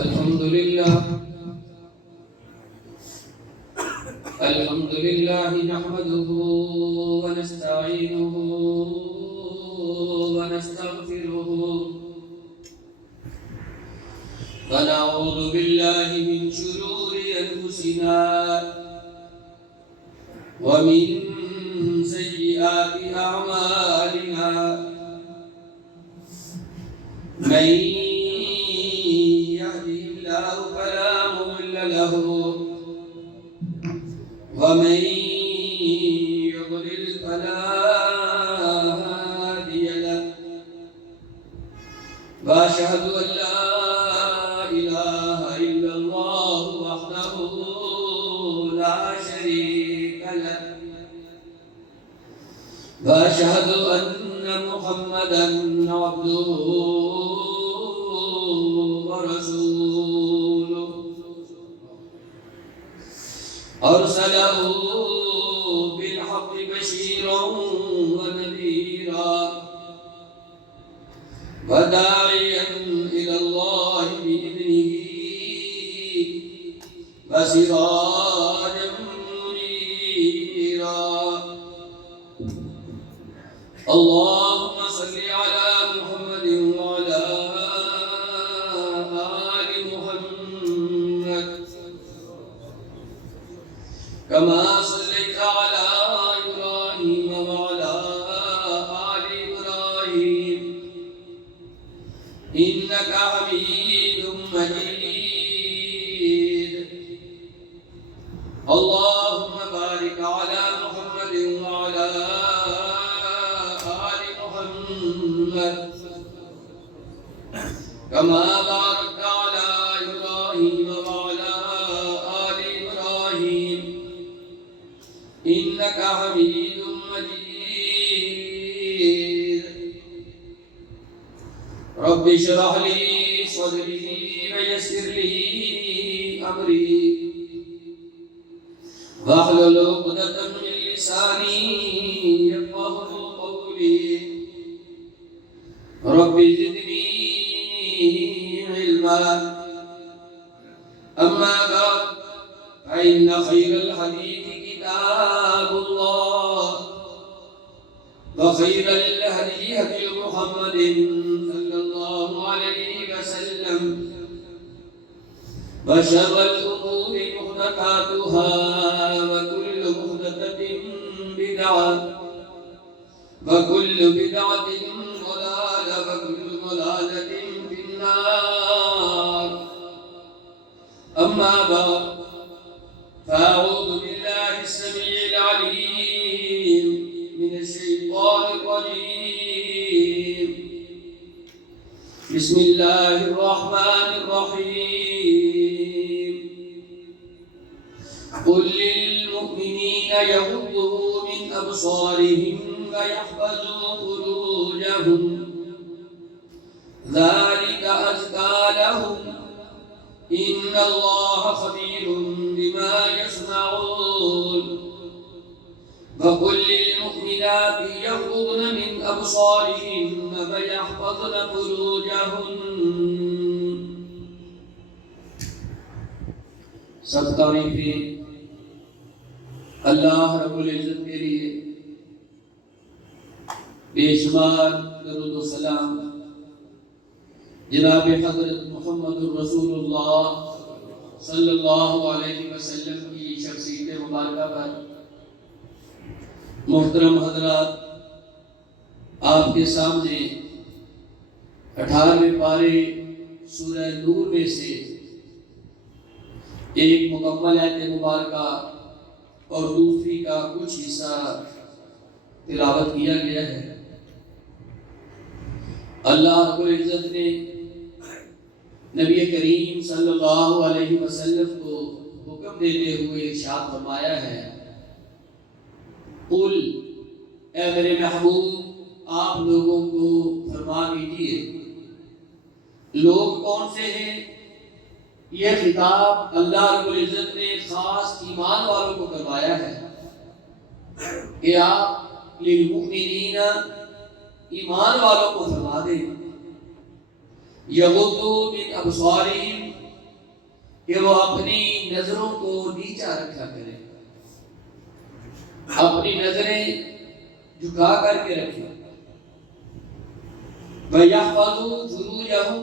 الحمد لله نحمده ونستعينه ونستغفره ونعوذ بالله من شرور أنفسنا ومن سيئات أعمالنا من يهده الله فلا مضل له ومن يضلل فلا هادي له وأشهد أن لا إله إلا الله وحده لا شريك له وأشهد أن محمدا عبده ورسوله أرسله بالحق بشيرا ونذيرا وداعيا إلى الله بإذنه وسراجا منيرا اللهم صل على محمد وعلى آل محمد كما صليت على إبراهيم وعلى آل إبراهيم إنك حميد مجيد اللهم بارك على محمد وعلى آل محمد كما باركت على إبراهيم وعلى آل إبراهيم إنك حميد مجيد رب اشرح لي صدري ويسر لي أمري واحلل عقدة من لساني يفقهوا قولي رب زدني علما أما بعد فإن خير الحديث كتاب الله وخير الهدي هدي محمد صلى الله عليه وسلم وشر الأمور محدثاتها وكل محدثة بدعة وكل بدعة ضلالة وكل ضلالة في النار أما بعد فأعوذ بالله السميع العليم من الشيطان الرجيم بسم الله الرحمن الرحيم قل للمؤمنين يغضوا من أبصارهم ويحفظوا فروجهم ذلك أزكى لهم إن الله خبير بما يصنعون وقل للمؤمنات يغضضن من أبصارهن ويحفظن فروجهن سب تعریفیں اللہ رب العزت کے لیے، بے شمار درود و سلام جناب حضرت محمد رسول اللہ صلی اللہ علیہ وسلم کی شخصیت مبارکہ پر۔ محترم حضرات، آپ کے سامنے 18ویں پارے سورہ نور میں سے ایک مکمل آیت مبارکہ اور دوسری کا کچھ حصہ تلاوت کیا گیا ہے۔ اللہ رب العزت نے نبی کریم صلی اللہ علیہ وسلم کو حکم دیتے ہوئے ارشاد فرمایا ہے، قل، اے میرے محبوب آپ لوگوں کو فرما دیجیے۔ لوگ کون سے ہیں؟ یہ خطاب اللہ رب العزت نے خاص ایمان والوں کو کروایا ہے کہ آپ للمؤمنین ایمان والوں کو فرما دیں، یغضوا من ابصارہم، کہ وہ اپنی نظروں کو نیچا رکھا کرے، اپنی نظریں جھکا کر کے رکھے، وَيَحْفَظُوا فُرُوجَهُمْ،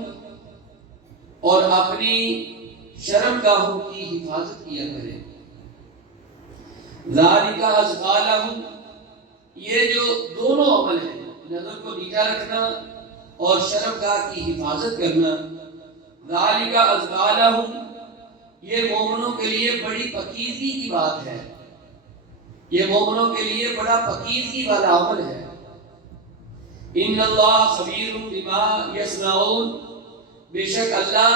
اور اپنی شرمگاہوں کی حفاظت کیا کرے، ذَلِكَ أَزْكَىٰ لَهُمْ، یہ جو دونوں عمل ہیں، نظر کو نیچا رکھنا اور شرمگاہ کی حفاظت کرنا، ذَلِكَ أَزْكَىٰ لَهُمْ، یہ مومنوں کے لیے بڑی پاکیزگی کی بات ہے، یہ مومنوں کے لیے بڑا پاکیزگی والا عمل ہے۔ ان اللہ خبیر بما یصنعون، بے شک اللہ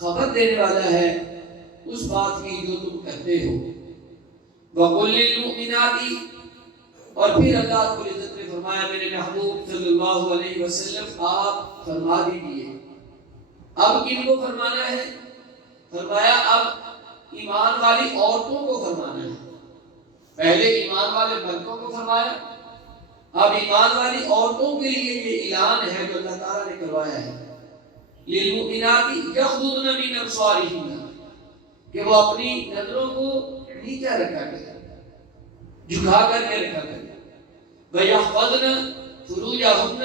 خبر دینے والا ہے اس بات کی جو تم کرتے ہو۔ وَقُلْ لِلْمُؤْمِنَاتِ، اور پھر اللہ رب العزت نے فرمایا میرے محبوب صلی اللہ علیہ وسلم آپ فرما دیجئے۔ اب کن کو فرمانا ہے؟ فرمایا اب ایمان والی عورتوں کو فرمانا ہے۔ پہلے ایمان والے مردوں کو فرمایا، اب ایمان والی عورتوں کے لیے یہ اعلان ہے جو اللہ تعالیٰ نے کروایا ہے، لِلْمُؤْمِنَاتِ يَغْضُضْنَ مِنْ أَبْصَارِهِنَّ، کہ وہ اپنی نظروں کو نیچا رکھا کرے، جھکا کر کے رکھا کرے، وَيَحْفَظْنَ فُرُوجَهُنَّ،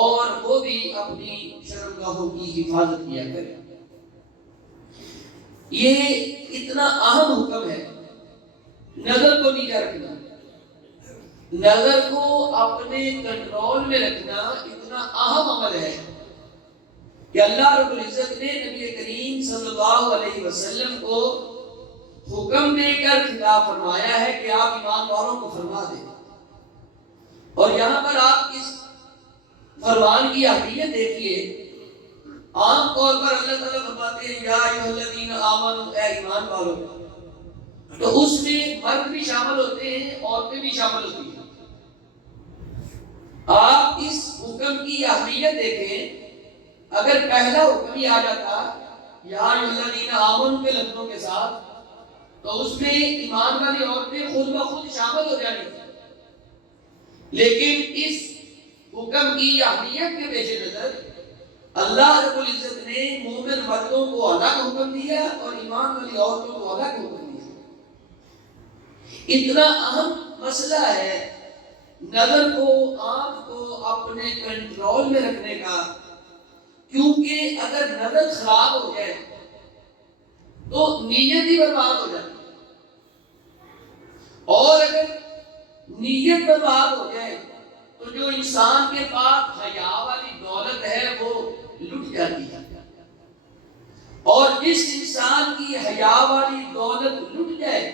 اور وہ بھی اپنی شرمگاہوں کی حفاظت کیا کرے۔ یہ اتنا اہم حکم ہے، نظر کو نیچا رکھنا، نظر کو اپنے کنٹرول میں رکھنا اتنا اہم عمل ہے کہ اللہ رب العزت نے نبی کریم صلی اللہ علیہ وسلم کو حکم دے کر خطاب فرمایا ہے کہ آپ ایمان والوں کو فرما دیں۔ اور یہاں پر آپ اس فرمان کی اہمیت دیکھیے، عام طور پر اللہ تعالیٰ فرماتے ہیں یا ایھا الذین آمنوا، اے ایمان والوں، تو اس میں مرد بھی شامل ہوتے ہیں، عورتیں بھی شامل ہوتی ہیں۔ آپ اس حکم کی اہمیت دیکھیں، اگر پہلا حکم ہی آ جاتا یا ایھا الذین آمنوا کے لفظوں کے ساتھ، تو اس میں ایمان والی عورتیں خود بخود شامل ہو جانی تھی، لیکن اس حکم کی اہمیت کے پیش نظر اللہ رب العزت نے مومن مردوں کو الگ حکم دیا اور ایمان والی عورتوں کو الگ حکم دیا۔ اتنا اہم مسئلہ ہے نظر کو، آنکھ کو اپنے کنٹرول میں رکھنے کا، کیونکہ اگر نظر خراب ہو جائے تو نیت ہی برباد ہو جاتی ہے، اور اگر نیت برباد ہو جائے تو جو انسان کے پاس حیا والی دولت ہے وہ لٹ جاتی ہے، اور جس انسان کی حیا والی دولت لٹ جائے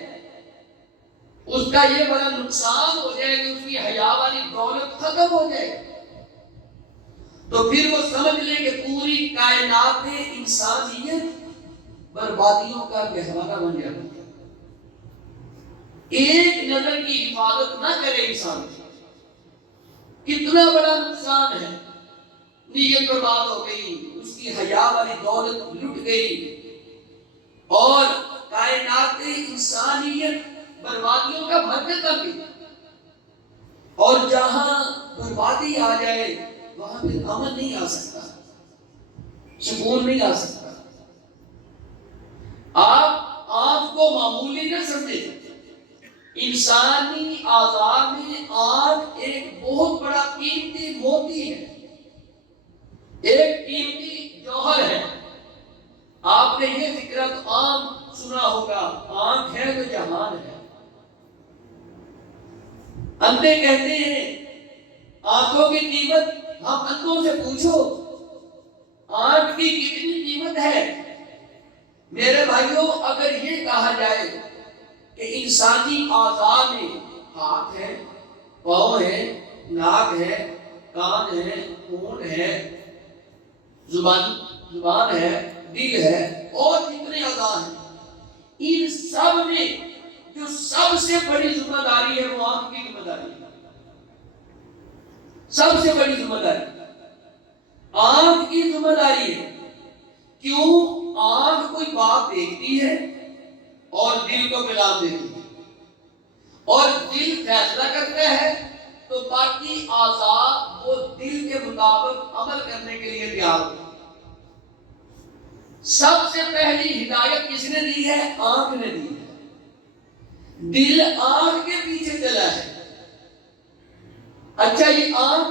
اس کا یہ بڑا نقصان ہو جائے کہ اس کی حیا والی دولت ختم ہو جائے، تو پھر وہ سمجھ لے کہ پوری کائنات انسانیت بربادیوں کا گہوارہ بن جاتی ہے۔ ایک نظر کی حفاظت نہ کرے انسان، کتنا بڑا نقصان ہے، نیت برباد ہو گئی، اس کی حیا والی دولت لٹ گئی، اور کائنات انسانیت بربادیوں کا مرکز بن گئی۔ اور جہاں بربادی آ جائے وہاں پھر امن نہیں آ سکتا، سکون نہیں آ سکتا۔ آپ آنکھ کو معمولی نہ سمجھیں، انسانی اعضاء میں آنکھ ایک بہت بڑا قیمتی موتی ہے، ایک قیمتی جوہر ہے۔ آپ نے یہ فکرہ تو عام سنا ہوگا، آنکھ ہے تو جہان ہے۔ اندھے کہتے ہیں آنکھوں کی قیمت، ہم اندھوں سے پوچھو آنکھ کی کتنی قیمت ہے۔ میرے بھائیوں، اگر یہ کہا جائے کہ انسانی اعضاء میں ہاتھ ہے، پاؤں ہے، ناک ہے، کان ہے، ہونٹ ہے، زبان ہے، دل ہے، اور جتنے اعضاء ہیں، ان سب میں جو سب سے بڑی ذمہ داری ہے وہ آنکھ کی ذمہ داری ہے۔ سب سے بڑی ذمہ داری آنکھ کی ذمہ داری ہے۔ کیوں؟ آنکھ کوئی بات دیکھتی ہے اور دل کو پیغام دیتی ہے، اور دل فیصلہ کرتا ہے تو باقی اعضاء وہ دل کے مطابق عمل کرنے کے لیے تیار ہوتے ہیں۔ سب سے پہلی ہدایت کس نے دی ہے؟ آنکھ نے دی ہے۔ دل آنکھ کے پیچھے چلا ہے۔ اچھا یہ آنکھ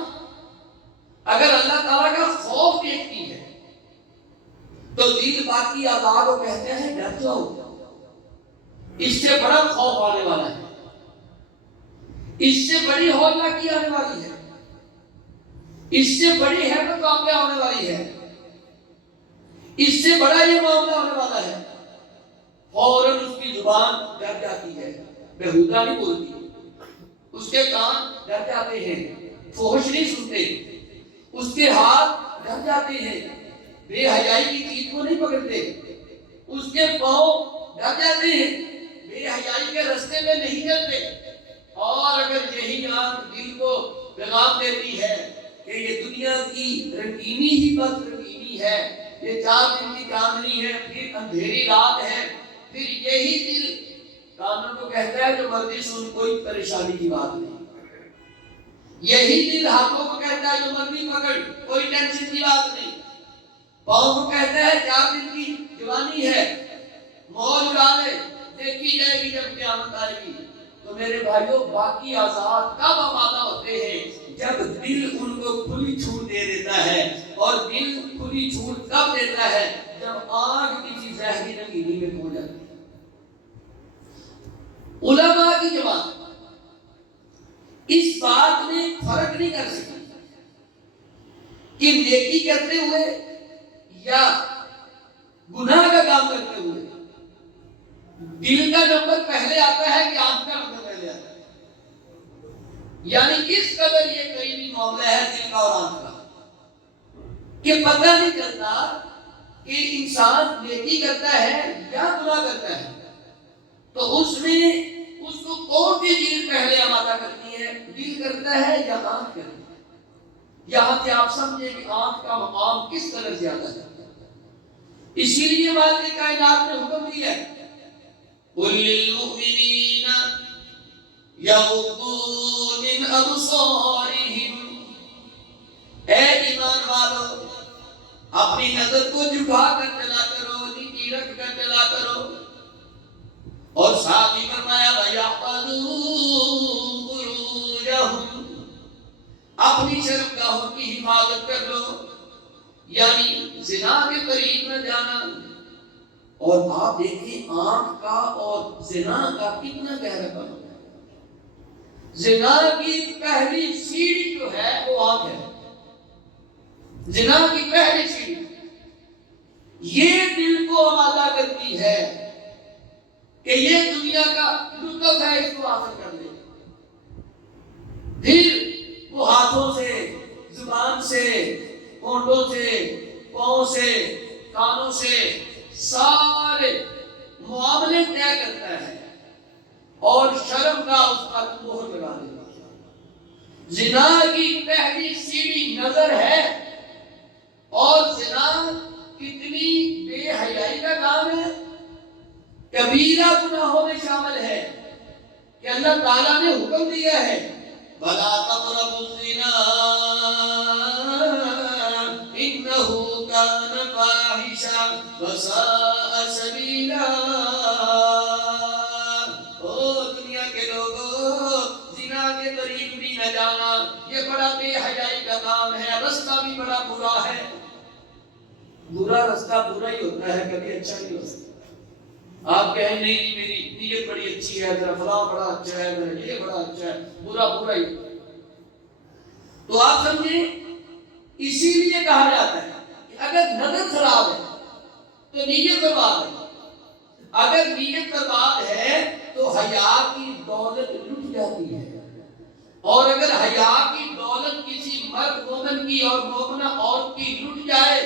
اگر اللہ تعالیٰ کا خوف دیکھتی ہے تو دل باقی اعضاء کو کہتے ہیں ڈر جاؤ، اس سے بڑا خوف آنے والا ہے، اس سے بڑی ہولناکی آنے والی ہے، اس سے بڑی حیرت واقعہ ہونے والی ہے، اس سے بڑا یہ معاملہ ہونے والا ہے۔ فوراً اس کی زبان ڈر جاتی ہے، بےہودہ نہیں بولتی، اس کے کان ڈر جاتے ہیں، فحش نہیں سنتے، اس کے ہاتھ ڈر جاتے ہیں، بے حیائی کی چیز کو نہیں پکڑتے، اس کے پاؤں ڈر جاتے ہیں، بے حیائی کے رستے میں نہیں چلتے۔ اور اگر یہی آنکھ دل کو پیغام دیتی ہے کہ یہ دنیا کی رنگینی ہی بس رنگینی ہے، یہ 4 دن کی چاندنی ہے، پھر اندھیری رات ہے، پھر یہی دل کانوں کو کہتا ہے جو مرضی سن، کوئی پریشانی کی بات نہیں، یہی دل ہاتھوں کو کہتا ہے جو مرضی پکڑ، کوئی ٹینشن کی بات نہیں، پاؤں کو کہتا ہے 4 دن کی جوانی ہے، موج اڑا لے، دیکھی جائے گی جب قیامت آئے گی۔ تو میرے بھائیوں باقی آزاد کب آمادہ ہوتے ہیں؟ جب دل ان کو کھلی چھوٹ دے دیتا ہے، اور دل کھلی چھوٹ کب دیتا ہے؟ جب آنکھ کسی ظاہری رنگینی میں کھو جاتی ہے۔ علماء کی جماعت اس بات میں فرق نہیں کر سکتی کہ نیکی کرتے ہوئے یا گناہ کا کام کرتے ہوئے دل کا نمبر پہلے آتا ہے کہ آنکھ کا نمبر پہلے آتا ہے، یعنی اس قدر یہ قریبی معاملہ ہے دل کا اور آنکھ کا کہ پتہ نہیں چلتا کہ انسان نیکی کرتا ہے یا گناہ کرتا ہے، تو اس میں اس کو کون سی چیز پہلے آمادہ کرتی ہے؟ دل کرتا ہے یا آنکھ کرتی ہے؟ یہاں سے آپ سمجھیں کہ آنکھ کا مقام کس قدر زیادہ ہے۔ اسی لیے مالک کائنات نے حکم دیا ہے قُلْ لِلْمُؤْمِنِينَ يَغُضُّوا مِنْ أَبْصَارِهِمْ، اے ایمان والو اپنی نظر کو جھکا کر چلا کرو، نیچی رکھ کر چلا کرو، اور ساتھ ہی فرمایا وَيَحْفَظُوا فُرُوجَهُمْ، اپنی شرمگاہوں کی حفاظت کر لو، یعنی زنا کے قریب نہ جانا۔ اور آپ دیکھیں آنکھ کا اور زنا کا کتنا گہرا تعلق ہے۔ زنا کی پہلی سیڑھی جو ہے وہ آنکھ ہے، زنا کی پہلی سیڑھی یہ دل کو آمادہ کرتی ہے کہ یہ دنیا کا لطف ہے، اس کو حاصل کر لے، پھر وہ ہاتھوں سے، زبان سے، ہونٹوں سے، پاؤں سے، کانوں سے سارے معاملے طے کرتا ہے اور شرم کا اس پر مہر لگا دیتا ہے۔ زنا کی پہلی سیڑھی نظر ہے، اور زنا کتنی بے حیائی کا کام ہے، کبیرہ گناہوں میں شامل ہے کہ اللہ تعالیٰ نے حکم دیا ہے وَلَا تَقْرَبُوا الزِّنَا إِنَّهُ كَانَ فَاحِشًا وَسَاءَ سَبِيلًا۔ او دنیا کے لوگوں، زنا کے قریب بھی نہ جانا، یہ بڑا بے حیائی کا کام ہے، رستہ بھی بڑا برا ہے۔ برا رستہ برا ہی ہوتا ہے، کبھی اچھا نہیں ہو سکتا۔ آپ کہیں نہیں جی میری نیت بڑی اچھی ہے، میرا فلاں بڑا اچھا ہے، میرا یہ بڑا اچھا ہے، برا برا ہی۔ تو آپ سمجھیں اسی لیے کہا جاتا ہے کہ اگر نظر خراب ہے تو نیت برباد ہے، اگر نیت برباد ہے تو حیا کی دولت لٹ جاتی ہے، اور اگر حیا کی دولت کسی مرد مومن کی اور مومنہ عورت کی لٹ جائے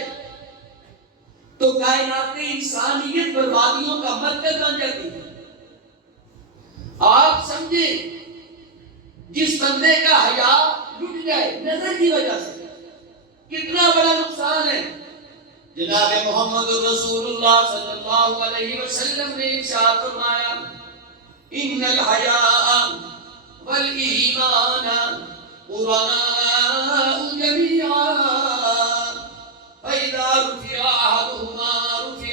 تو کائنات انسانیت بربادیوں کا مرکز بن جاتی ہے۔ آپ سمجھیں جس بندے کا حیا لٹ جائے نظر کی وجہ سے کتنا بڑا نقصان ہے۔ جناب محمد رسول اللہ صلی اللہ علیہ وسلم نے ارشاد فرمایا ان الحیاء والایمان قرناء جميعا فاذا رفع احدهما رفع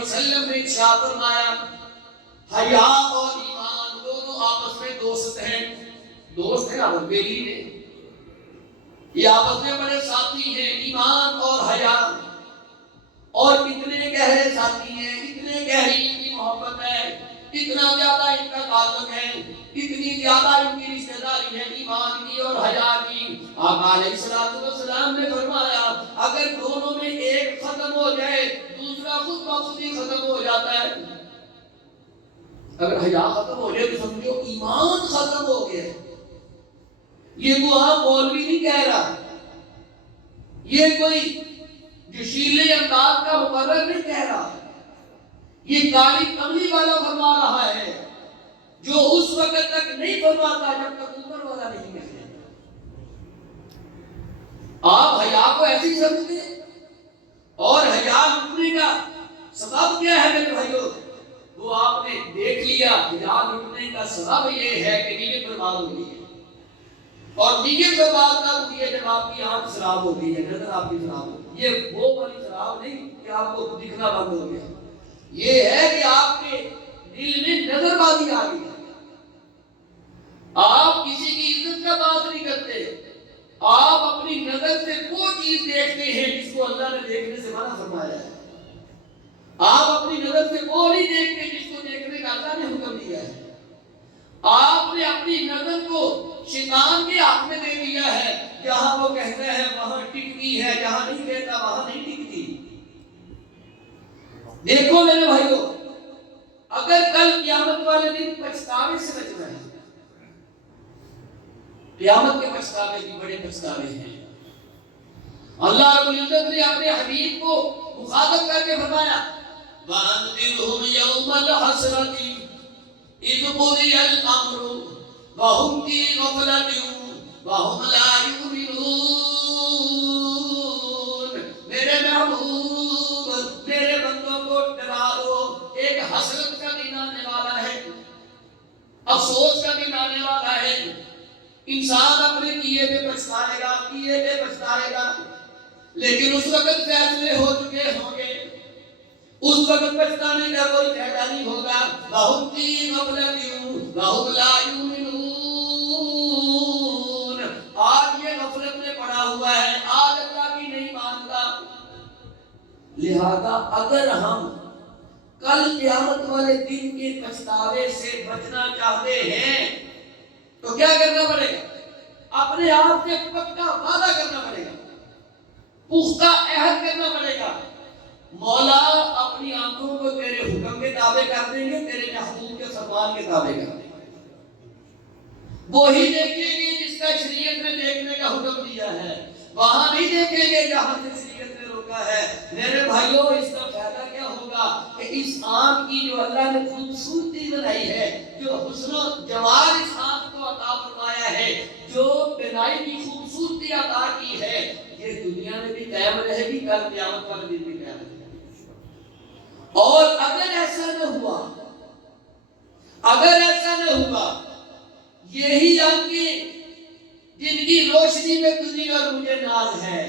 وسلم نے ارشاد فرمایا حیا اور ایمان دونوں آپس میں دوست ہیں اور بیلی نے، یہ آپس میں بڑے ساتھی ہیں، ایمان اور حیا، اور کتنے گہرے ساتھی ہیں، اتنے گہری ان کی محبت ہے، اتنا زیادہ ان کا تعلق ہے، اتنی زیادہ ان کی رشتہ داری ہے ایمان کی اور حیا کی۔ آقا علیہ السلام نے فرمایا اگر دونوں میں ایک ختم ہو جائے دوسرا خود بخود ہی ختم ہو جاتا ہے۔ اگر حیا ختم ہو جائے تو سمجھو ایمان ختم ہو گیا۔ یہ تو آپ مولوی نہیں کہہ رہا، یہ کوئی جشیلے انداز کا مقرر نہیں کہہ رہا، یہ کالی کملی والا فرما رہا ہے جو اس وقت تک نہیں فرماتا جب تک اوپر والا نہیں کہتا۔ آپ حیا کو ایسی سمجھتے ہیں، اور حیا لٹنے کا سبب کیا ہے میرے بھائیوں؟ وہ آپ نے دیکھ لیا، حیا لٹنے کا سبب یہ ہے کہ نیت برباد ہو گئی ہے، اور نیت برباد تب ہوتی ہے جب آپ کی آنکھ خراب ہو گئی ہے، نظر آپ کی خراب ہو گئی۔ یہ وہ والی خراب نہیں کہ آپ کو دکھنا بند ہو گیا، یہ ہے کہ آپ کے دل میں نظر بازی آ گئی ہے، آپ کسی کی عزت کا بات نہیں کرتے، آپ اپنی نظر سے وہ چیز دیکھتے ہیں جس کو اللہ نے دیکھنے سے منع فرمایا ہے، آپ اپنی نظر سے وہ نہیں دیکھتے جس کو دیکھنے کا اللہ نے حکم دیا ہے، آپ نے اپنی نظر کو شیطان کے ہاتھ میں دے دیا ہے، جہاں وہ کہتا ہے وہاں ٹکتی ہے، جہاں نہیں کہتا وہاں نہیں ٹکتی۔ دیکھو میرے بھائیوں، اگر کل قیامت والے دن پچھتاوے سے بچنا ہے، قیامت کے پچھتاوے بھی بڑے پچھتاوے ہیں۔ اللہ رب العزت نے اپنے حبیب کو مخاطب کر کے فرمایا وَأَنذِرْهُمْ يَوْمَ الْحَسْرَةِ إِذْ قُضِيَ الْأَمْرُ وَهُمْ فِي غَفْلَةٍ وَهُمْ لَا يُؤْمِنُونَ۔ میرے محبوب میرے بندوں کو ڈرا دو، ایک حسرت کا دن آنے والا ہے، افسوس کا دن آنے والا ہے، انسان اپنے کیے پہ پچھتائے گا، لیکن اس وقت فیصلے ہو چکے ہوں گے، اس وقت پچھتانے کا کوئی فائدہ نہیں ہوگا۔ وَهُمْ فِي غَفْلَةٍ وَهُمْ لَا يُؤْمِنُونَ۔ آج یہ غفلت میں پڑا ہوا ہے، آج اللہ کی نہیں مانتا، لہذا اگر ہم کل قیامت والے دن کے پچھتاوے سے بچنا چاہتے ہیں تو کیا کرنا پڑے گا؟ اپنے آپ سے پکا وعدہ کرنا پڑے گا، پختہ عہد کرنا پڑے گا، مولا اپنی آنکھوں کو تیرے حکم کے تابع کر دیں گے، تیرے محبوب کے فرمان کے تابع کر دیں گے، وہی دیکھیں گے جس کا شریعت نے دیکھنے کا حکم دیا ہے، وہاں نہیں دیکھیں گے جہاں سے شریعت نے روکا ہے۔ میرے بھائیوں اس کا فائدہ کیا ہوگا کہ اس آنکھ کی جو اللہ نے خوبصورتی بنائی ہے، جو حسن و جمال اس آنکھ کو عطا فرمایا ہے، جو بنائی کی خوبصورتی عطا کی ہے، یہ دنیا میں بھی قائم رہے گی، کل قیامت والے دن بھی قائم رہے گی۔ اور اگر ایسا نہ ہوا، یہی آنکھیں جن کی روشنی میں تجھے اور مجھے ناز ہے۔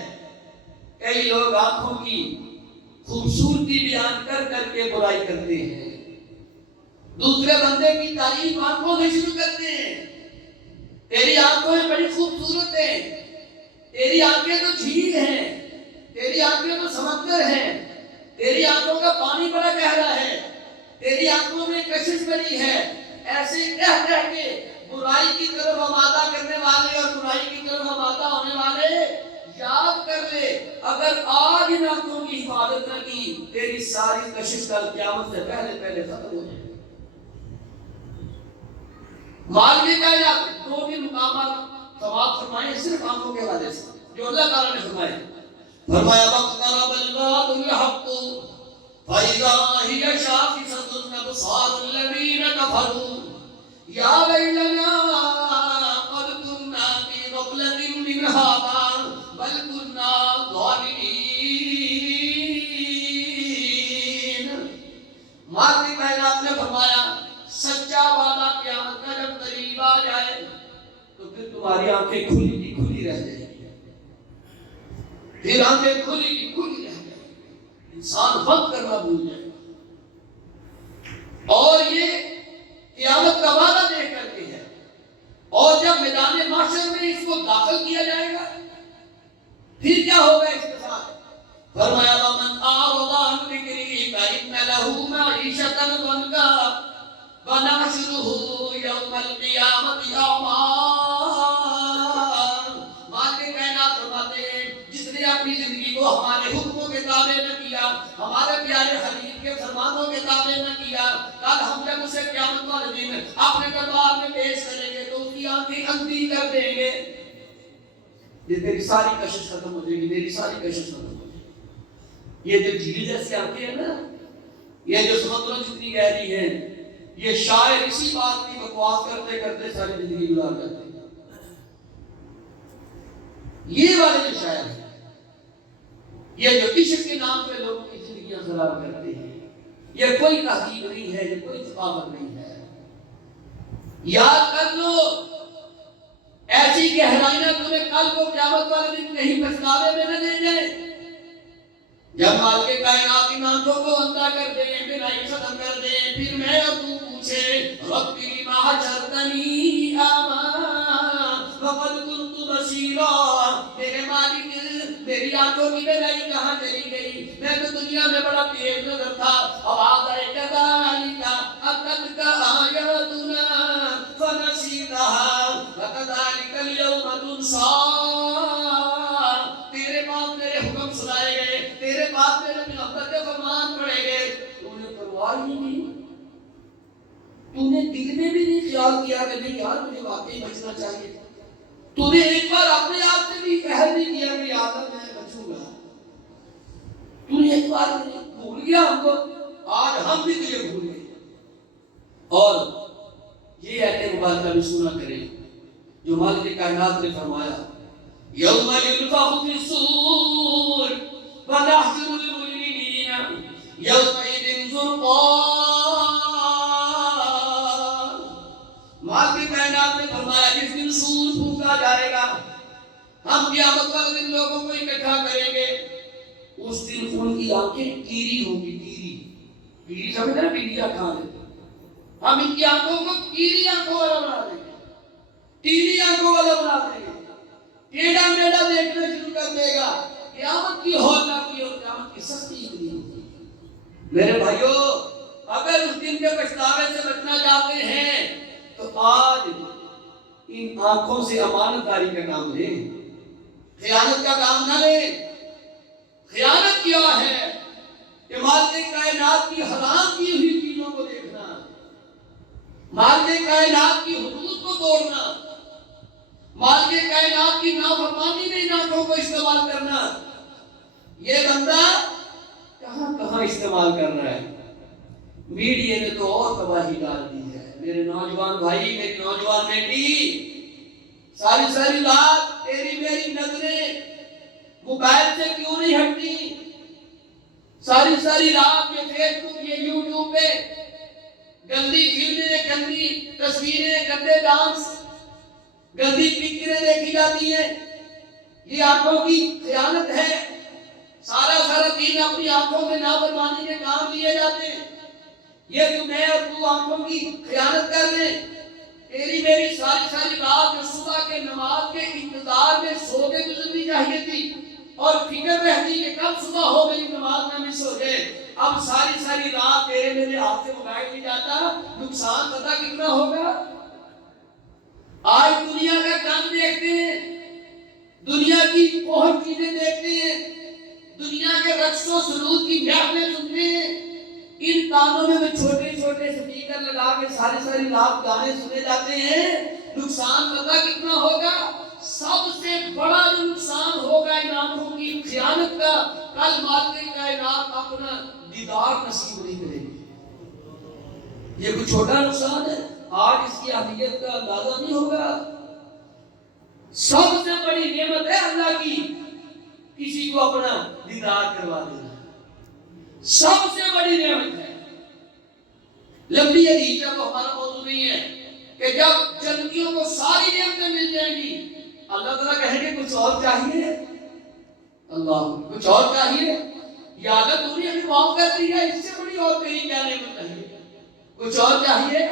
کئی لوگ آنکھوں کی خوبصورتی بیان کر کر کے برائی کرتے ہیں، دوسرے بندے کی تعریف آنکھوں سے شروع کرتے ہیں، تیری آنکھیں بڑی خوبصورت ہیں، تیری آنکھیں تو جھیل ہیں، تیری آنکھیں تو سمندر ہیں، تیری آنکھوں کا پانی بڑا گہرا ہے، تیری آنکھوں میں کشش بڑی ہے، ایسے کہہ کہہ کے برائی کی طرف آمادہ کرنے والے اور برائی کی طرف آمادہ ہونے والے یاد کر لے، اگر آج ان آنکھوں کی حفاظت نہ کی تیری ساری کشش کل قیامت سے پہلے ختم ہو جائے۔ مالک کائنات دو بھی مقامات ثواب فرمائے صرف آنکھوں کے حوالے سے جو اللہ تعالیٰ نے فرمایا وَاقْتَرَبَ الْوَعْدُ الْحَقُّ فَإِذَا هِيَ شَاخِصَةٌ أَبْصَارُ الَّذِينَ كَفَرُوا يَا وَيْلَنَا قَدْ كُنَّا فِي غَفْلَةٍ مِّنْ هَٰذَا بَلْ كُنَّا ظَالِمِينَ۔ مالک کائنات نے فرمایا سچا وعدہ قیامت کا جب قریب آ جائے تو پھر تمہاری آنکھیں کھلی کی کھلی رہ جائیں گی، پھر آنکھیں کھلی کی کھلی رہ جائیں گی، انسان غم کرنا بھول جائے گا، ہوگا اس کے ساتھ؟ فرمایا وَمَنْ أَعْرَضَ عَنْ ذِكْرِي فَإِنَّ لَهُ مَعِيشَةً ضَنْكًا وَنَحْشُرُهُ يَوْمَ الْقِيَامَةِ أَعْمَىٰ۔ مالک کائنات فرماتے ہیں جس نے اپنی زندگی کو ہمارے حکموں کے تابع نہ کیا، ہمارے پیارے حبیب کے فرمانوں کے تابع نہ کیا، کل ہم جب اسے قیامت والے دن اپنے دربار میں پیش کریں گے تو اس کی آنکھیں اندھی کر دیں گے۔ یہ تیری ساری کشش ختم ہو جائے گی، میری ساری کشش ختم ہو جائے گی۔ یہ جو جھیل جیسی آنکھیں ہیں نا، یہ جو سمندروں جتنی گہری ہیں، یہ شاعر اسی بات کی بکواس کرتے کرتے ساری زندگی گزار جاتے ہیں۔ یہ والے جو شاعر ہیں، یہ جو عشق کے نام پہ لوگوں کی زندگیاں خراب کرتے ہیں، یہ کوئی تہذیب نہیں ہے، یہ کوئی ثقافت نہیں ہے۔ یاد کر لو، ایسی گہرائیاں تمہیں کل کو قیامت والے دن کہیں پچھتاوے میں نہ لے جائیں۔ جب مالک کائنات کی آنکھوں کو اندھا کر دیں، بینائی ختم کر دیں، پھر میں اور تو پوچھے ربی لما حشرتنی اعمیٰ وقد کنت بصیرا، میرے مالک میری آنکھوں کی بینائی کہاں چلی گئی؟ میں تو دنیا میں بڑا تیز نظر تھا۔ آواز آئے کذالک اتتک آیاتنا فنسیتہا وکذالک اليوم تنسیٰ۔ تیرے پاس میرے حکم سنائے گئے، تیرے پاس میرے پیغمبر کے فرمان پڑے گئے، تو نے پرواہ ہی نہیں، تو نے دل میں بھی نہیں خیال کیا کہ نہیں یار مجھے واقعی بچنا چاہیے، تو نے ایک بار اپنے آپ سے بھی عہد نہیں کیا کہ یاد ہے میں بچوں گا، تو نے ایک بار بھول گیا ہم کو، آج ہم بھی تجھے بھول گئے۔ اور یہ ایسے مبارکہ بھی سنا کریں جو مالک کائنات نے فرمایا یوم ينفخ في الصور ونحشر المجرمين يومئذ زرقا۔ مالک کائنات نے فرمایا جس دن سور پھونکا جائے گا، ہم قیامت والے دن لوگوں کو اکٹھا کریں گے، اس دن ان کی آنکھیں کیری ہوں گی، کیری سمجھ رہے پیلیا کھانے، ہم ان کی آنکھوں کو کیری آنکھوں والا بنا دیں گے، تیری آنکھوں والا بنا دیں گے، ٹیڑھا میڑھا دیکھنا شروع کر دے گا۔ قیامت کی ہولنا کی اور قیامت کی سختی اتنی ہوگی۔ میرے بھائیو، اگر اس دن کے پچھتاوے سے بچنا چاہتے ہیں تو آج ان آنکھوں سے امانت داری کا کام لیں، خیانت کا کام نہ لیں۔ خیانت کیا ہے کہ مالک کائنات کی حرام کی ہوئی چیزوں کو دیکھنا، مالک کائنات کی حدود کو توڑنا، مالک کائنات کی نافرمانی میں ان آنکھوں کو استعمال کرنا۔ یہ بندہ کہاں کہاں استعمال کر رہا ہے؟ میڈیا نے تو اور تباہی ڈال دی ہے۔ میرے نوجوان بھائی، میری نوجوان بیٹی، ساری ساری رات تیری میری نظریں موبائل سے کیوں نہیں ہٹتی؟ ساری ساری رات یہ فیس بک، یہ یوٹیوب پہ گندی فلمیں، گندی تصویریں، گندے ڈانس، گندی پکچریں دیکھی جاتی ہیں۔ یہ آنکھوں کی خیانت ہے۔ سارا دن اپنی آنکھوں سے نافرمانی کے کام لیے جاتے ہیں۔ یہ تو میں اور تو آنکھوں کی خیانت کر رہے ہیں۔ تیری میری ساری رات جو صبح کے نماز کے انتظار میں سو کے گزرنی چاہیے تھی اور فکر رہتی کہ کب صبح ہو گئی نماز نہ مس ہو جائے، اب ساری رات تیرے میرے ہاتھ سے موبائل نہیں جاتا، نقصان پتہ کتنا ہوگا؟ آج دنیا کا کام دیکھتے ہیں، دنیا کی بہت چیزیں دیکھتے ہیں، دنیا کے رقص و سرود کی محفلیں سنتے ہیں، ان کانوں میں چھوٹے چھوٹے سپیکر لگا کے ساری رات گانے سنے جاتے ہیں، نقصان پتہ کتنا ہوگا؟ سب سے بڑا جو نقصان ہوگا ان آنکھوں کی خیانت کا، کل مالک کائنات اپنا دیدار نصیب نہیں کرے گی۔ یہ کوئی چھوٹا نقصان ہے؟ آج اس کی اہمیت کا اندازہ نہیں ہوگا۔ سب سے بڑی نعمت ہے اللہ کی کسی کو اپنا دیدار کروا دینا، سب سے بڑی نعمت ہے۔ لمبی حدیث کا تو ہمارا موضوع نہیں ہے کہ جب جنتیوں کو ساری نعمتیں مل جائیں گی، اللہ تعالیٰ کہیں گے کچھ اور چاہیے؟ اللہ کچھ اور چاہیے؟ یہ عادت پوری ابھی معاف کر دی ہے، اس سے بڑی اور تیری کیا نعمت چاہیے؟ کچھ اور چاہیے؟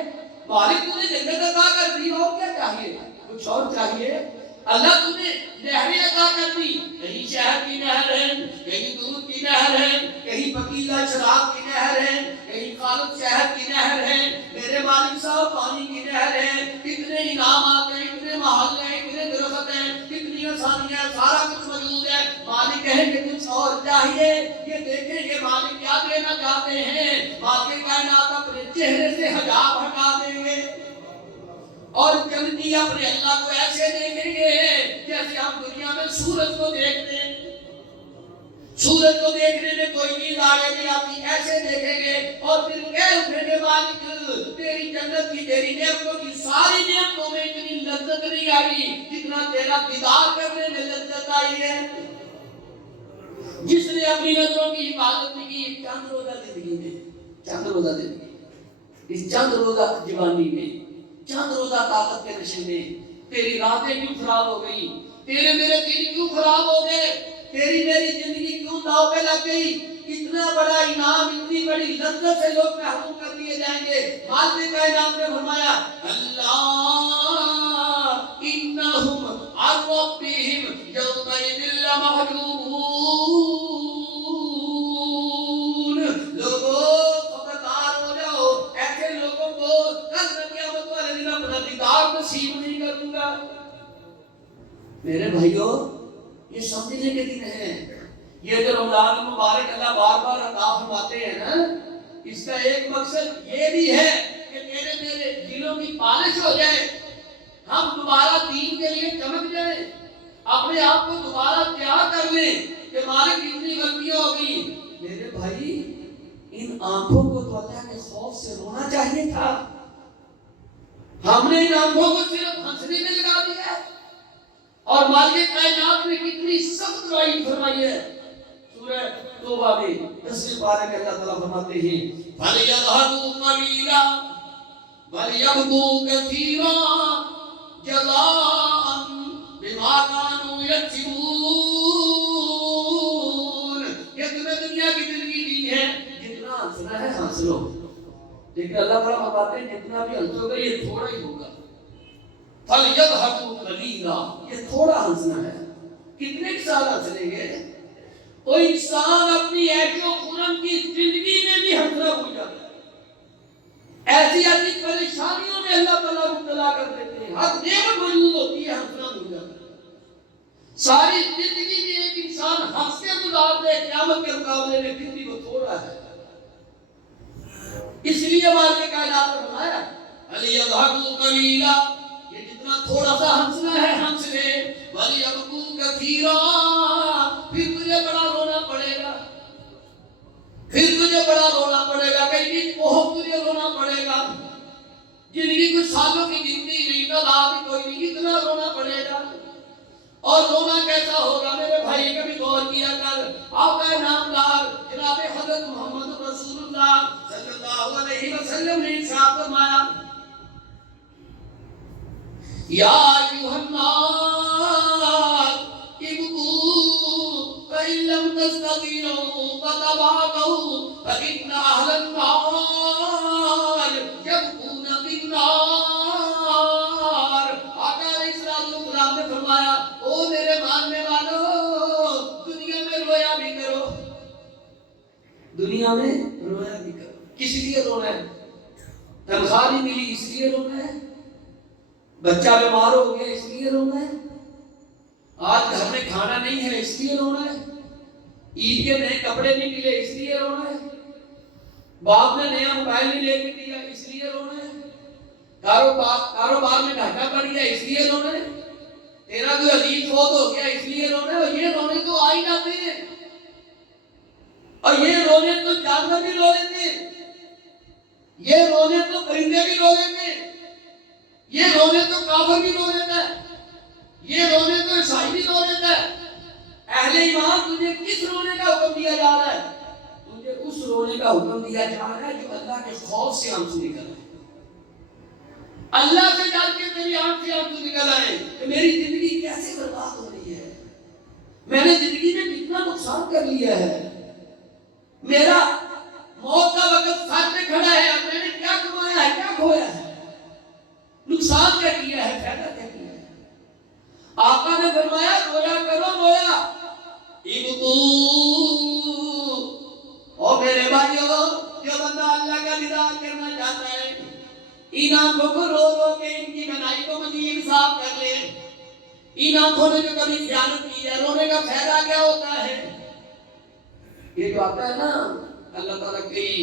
مالک نے جنت عطا کر دی، اور کیا چاہیے؟ کچھ اور چاہیے؟ اللہ تمہیں نہریں عطا کر دی، کہیں شہد کی نہر ہے، کہیں دودھ کی نہر ہے، کہیں پکیلا شراب کی نہر ہے، کہیں خالص شہد کی نہر ہے، میرے مالک صاحب پانی کی نہر ہے، کتنے انعامات ہیں، کتنے محل ہیں، کتنے درخت ہیں، کتنی آسانیاں، سارا کچھ موجود ہے۔ مالک کہیں کہ کچھ اور چاہیے، یہ دیکھیں گے مالک کیا دینا چاہتے ہیں۔ مالک کائنات اپنے چہرے سے حجاب ہٹا دیں گے اور جلدی اپنے اللہ کو ایسے دیکھیں گے جیسے ہم دنیا میں سورج کو دیکھتے ہیں۔ سورج کو دیکھنے میں کوئی نیند آگے نہیں آتی، ایسے دیکھیں گے اور پھر کہہ اٹھیں گے مالک تیری جنت کی، تیری نعمتوں کی، ساری نعمتوں میں اتنی لذت نہیں آئی جتنا تیرا دیدار کرنے میں لذت آئی ہے۔ جس نے اپنی نظروں کی حفاظت کی چند روزہ زندگی میں، چند روزہ زندگی میں، اس چند روزہ جوانی میں، چند روزہ طاقت کے نشے میں تیری راتیں کیوں خراب ہو گئی، تیرے میرے دن کیوں خراب ہو گئے، تیری میری زندگی کیوں داؤ پہ لگ گئی۔ اتنا بڑا انعام، اتنی بڑی لذت سے لوگ محروم کر دیے جائیں گے۔ مالک کائنات نے فرمایا اللہ انہم عن ربہم یومئذ لمحجوبون، لوگوں خبردار ہو جاؤ، ایسے لوگوں کو کل قیامت والے دن اپنا دیدار نصیب نہیں کروں گا۔ میرے بھائیوں، یہ سمجھنے کے دن ہیں۔ یہ جو رمضان مبارک اللہ بار بار عطا فرماتے ہیں نا، اس کا ایک مقصد یہ بھی ہے کہ میرے میرے دلوں کی پالش ہو جائے، ہم دوبارہ دین کے لیے چمک جائیں، اپنے آپ کو دوبارہ تیار کر لیں کہ مالک اتنی غلطیاں ہو گئی۔ میرے بھائی، ان آنکھوں کو تو اللہ کے خوف سے رونا چاہیے تھا، ہم نے ان آنکھوں کو صرف ہنسنے میں لگا دیا ہے۔ اور مالک کائنات نے کتنی سخت وعید فرمائی ہے سورہ توبہ میں 10ویں پارے میں اللہ تعالیٰ فرماتے ہیں فَلْيَضْحَكُوا قَلِيلًا وَلْيَبْكُوا كَثِيرًا جَزَاءً بِمَا كَانُوا يَكْسِبُونَ۔ یہ تمہیں دنیا کی زندگی دی ہے، جتنا ہنسنا ہے ہنس لو، لیکن اللہ تعالیٰ فرماتے ہیں جتنا بھی ہنسو گے یہ تھوڑا ہی ہوگا۔ فَلْيَضْحَكُوا قَلِيلًا، یہ تھوڑا ہنسنا ہے، کتنے سال ہنس لیں گے؟ کوئی انسان اپنی عیش و خرم کی زندگی میں بھی ہنسنا بھول جاتا ہے، ایسی ایسی پریشانیوں میں اللہ تعالیٰ مبتلا کر دیتے ہیں، ہر نعمت موجود ہوتی ہے ہنسنا بھول جاتا ہے۔ ساری زندگی میں ایک انسان ہنس کے گزار دے، قیامت کے مقابلے میں زندگی کو تھوڑا ہے۔ اس لیے مالک کائنات نے فرمایا فَلْيَضْحَكُوا قَلِيلًا، یہ جتنا تھوڑا سا ہنسنا ہے ہنس لے، وَلْيَبْكُوا كَثِيرًا، پھر تجھے بڑا رونا پڑے گا، پھر تجھے بڑا رونا پڑے گا، کہیں بہت تجھے رونا پڑے گا، زندگی کچھ سالوں کی گنتی نہیں، تعداد کوئی نہیں، اتنا رونا پڑے گا۔ اور رونا کیسا ہوگا میرے بھائی، کبھی غور کیا کر، آپ کا نامدار جناب حضرت محمد رسول اللہ صلی اللہ علیہ وسلم نے ارشاد فرمایا یا ایھا الناس ابکوا فإن لم تستطیعوا فتباکوا فإن أهل النار یبکون فی النار۔ آقا علیہ السلام نے فرمایا او میرے ماننے والوں، دنیا میں رویا بھی کرو، دنیا میں رویا بھی کرو۔ کس لیے رونا ہے؟ تنخواہ نہیں ملی اس لیے رونا ہے، بچہ بیمار ہو گیا اس لیے رونا ہے، آج گھر میں کھانا نہیں ہے اس لیے رونا ہے، عید کے نئے کپڑے نہیں ملے اس لیے رونا ہے، باپ نے نیا موبائل نہیں لے کے دیا اس لیے رونا ہے، کاروبار میں گھاٹا پڑ گیا اس لیے رونا ہے، تیرا کوئی عزیز فوت ہو گیا اس لیے رونا ہے۔ اور یہ رونے تو آ ہی جاتے ہیں، اور یہ رونے تو جانور بھی رو لیتے ہیں، یہ رونے تو پرندے بھی رو لیتے ہیں، یہ رونے تو کافر بھی رو لیتا ہے، یہ رونے تو عیسائی بھی رو لیتا ہے۔ اہل ایمان تجھے کس رونے کا حکم دیا جا رہا ہے؟ تجھے اس رونے کا حکم دیا جا رہا ہے جو اللہ کے خوف سے آنسو نکل رہے ہیں، اللہ سے ڈر کے تیری آنکھ سے آنسو نکل آئے کہ میری زندگی کیسے برباد ہو رہی ہے، میں نے زندگی میں کتنا نقصان کر لیا ہے، میرا موت کا وقت ساتھ میں کھڑا ہے، اب میں نے کیا کمایا ہے، کیا کھویا ہے، نقصان کیا کیا ہے، فائدہ کیا کیا ہے۔ آپ اللہ نے فرمایا رویا کرو رویا. ابکو، اور میرے بھائیو جو بندہ اللہ کا دیدار کرنا چاہتا ہے ان آنکھوں کو رو رو کے ان کی بنائی کو مزید صاف کر لے. ان آنکھوں نے جو کبھی خیانت کی ہے رونے کا فائدہ کیا ہوتا ہے؟ یہ جو آتا ہے نا اللہ تعالیٰ کئی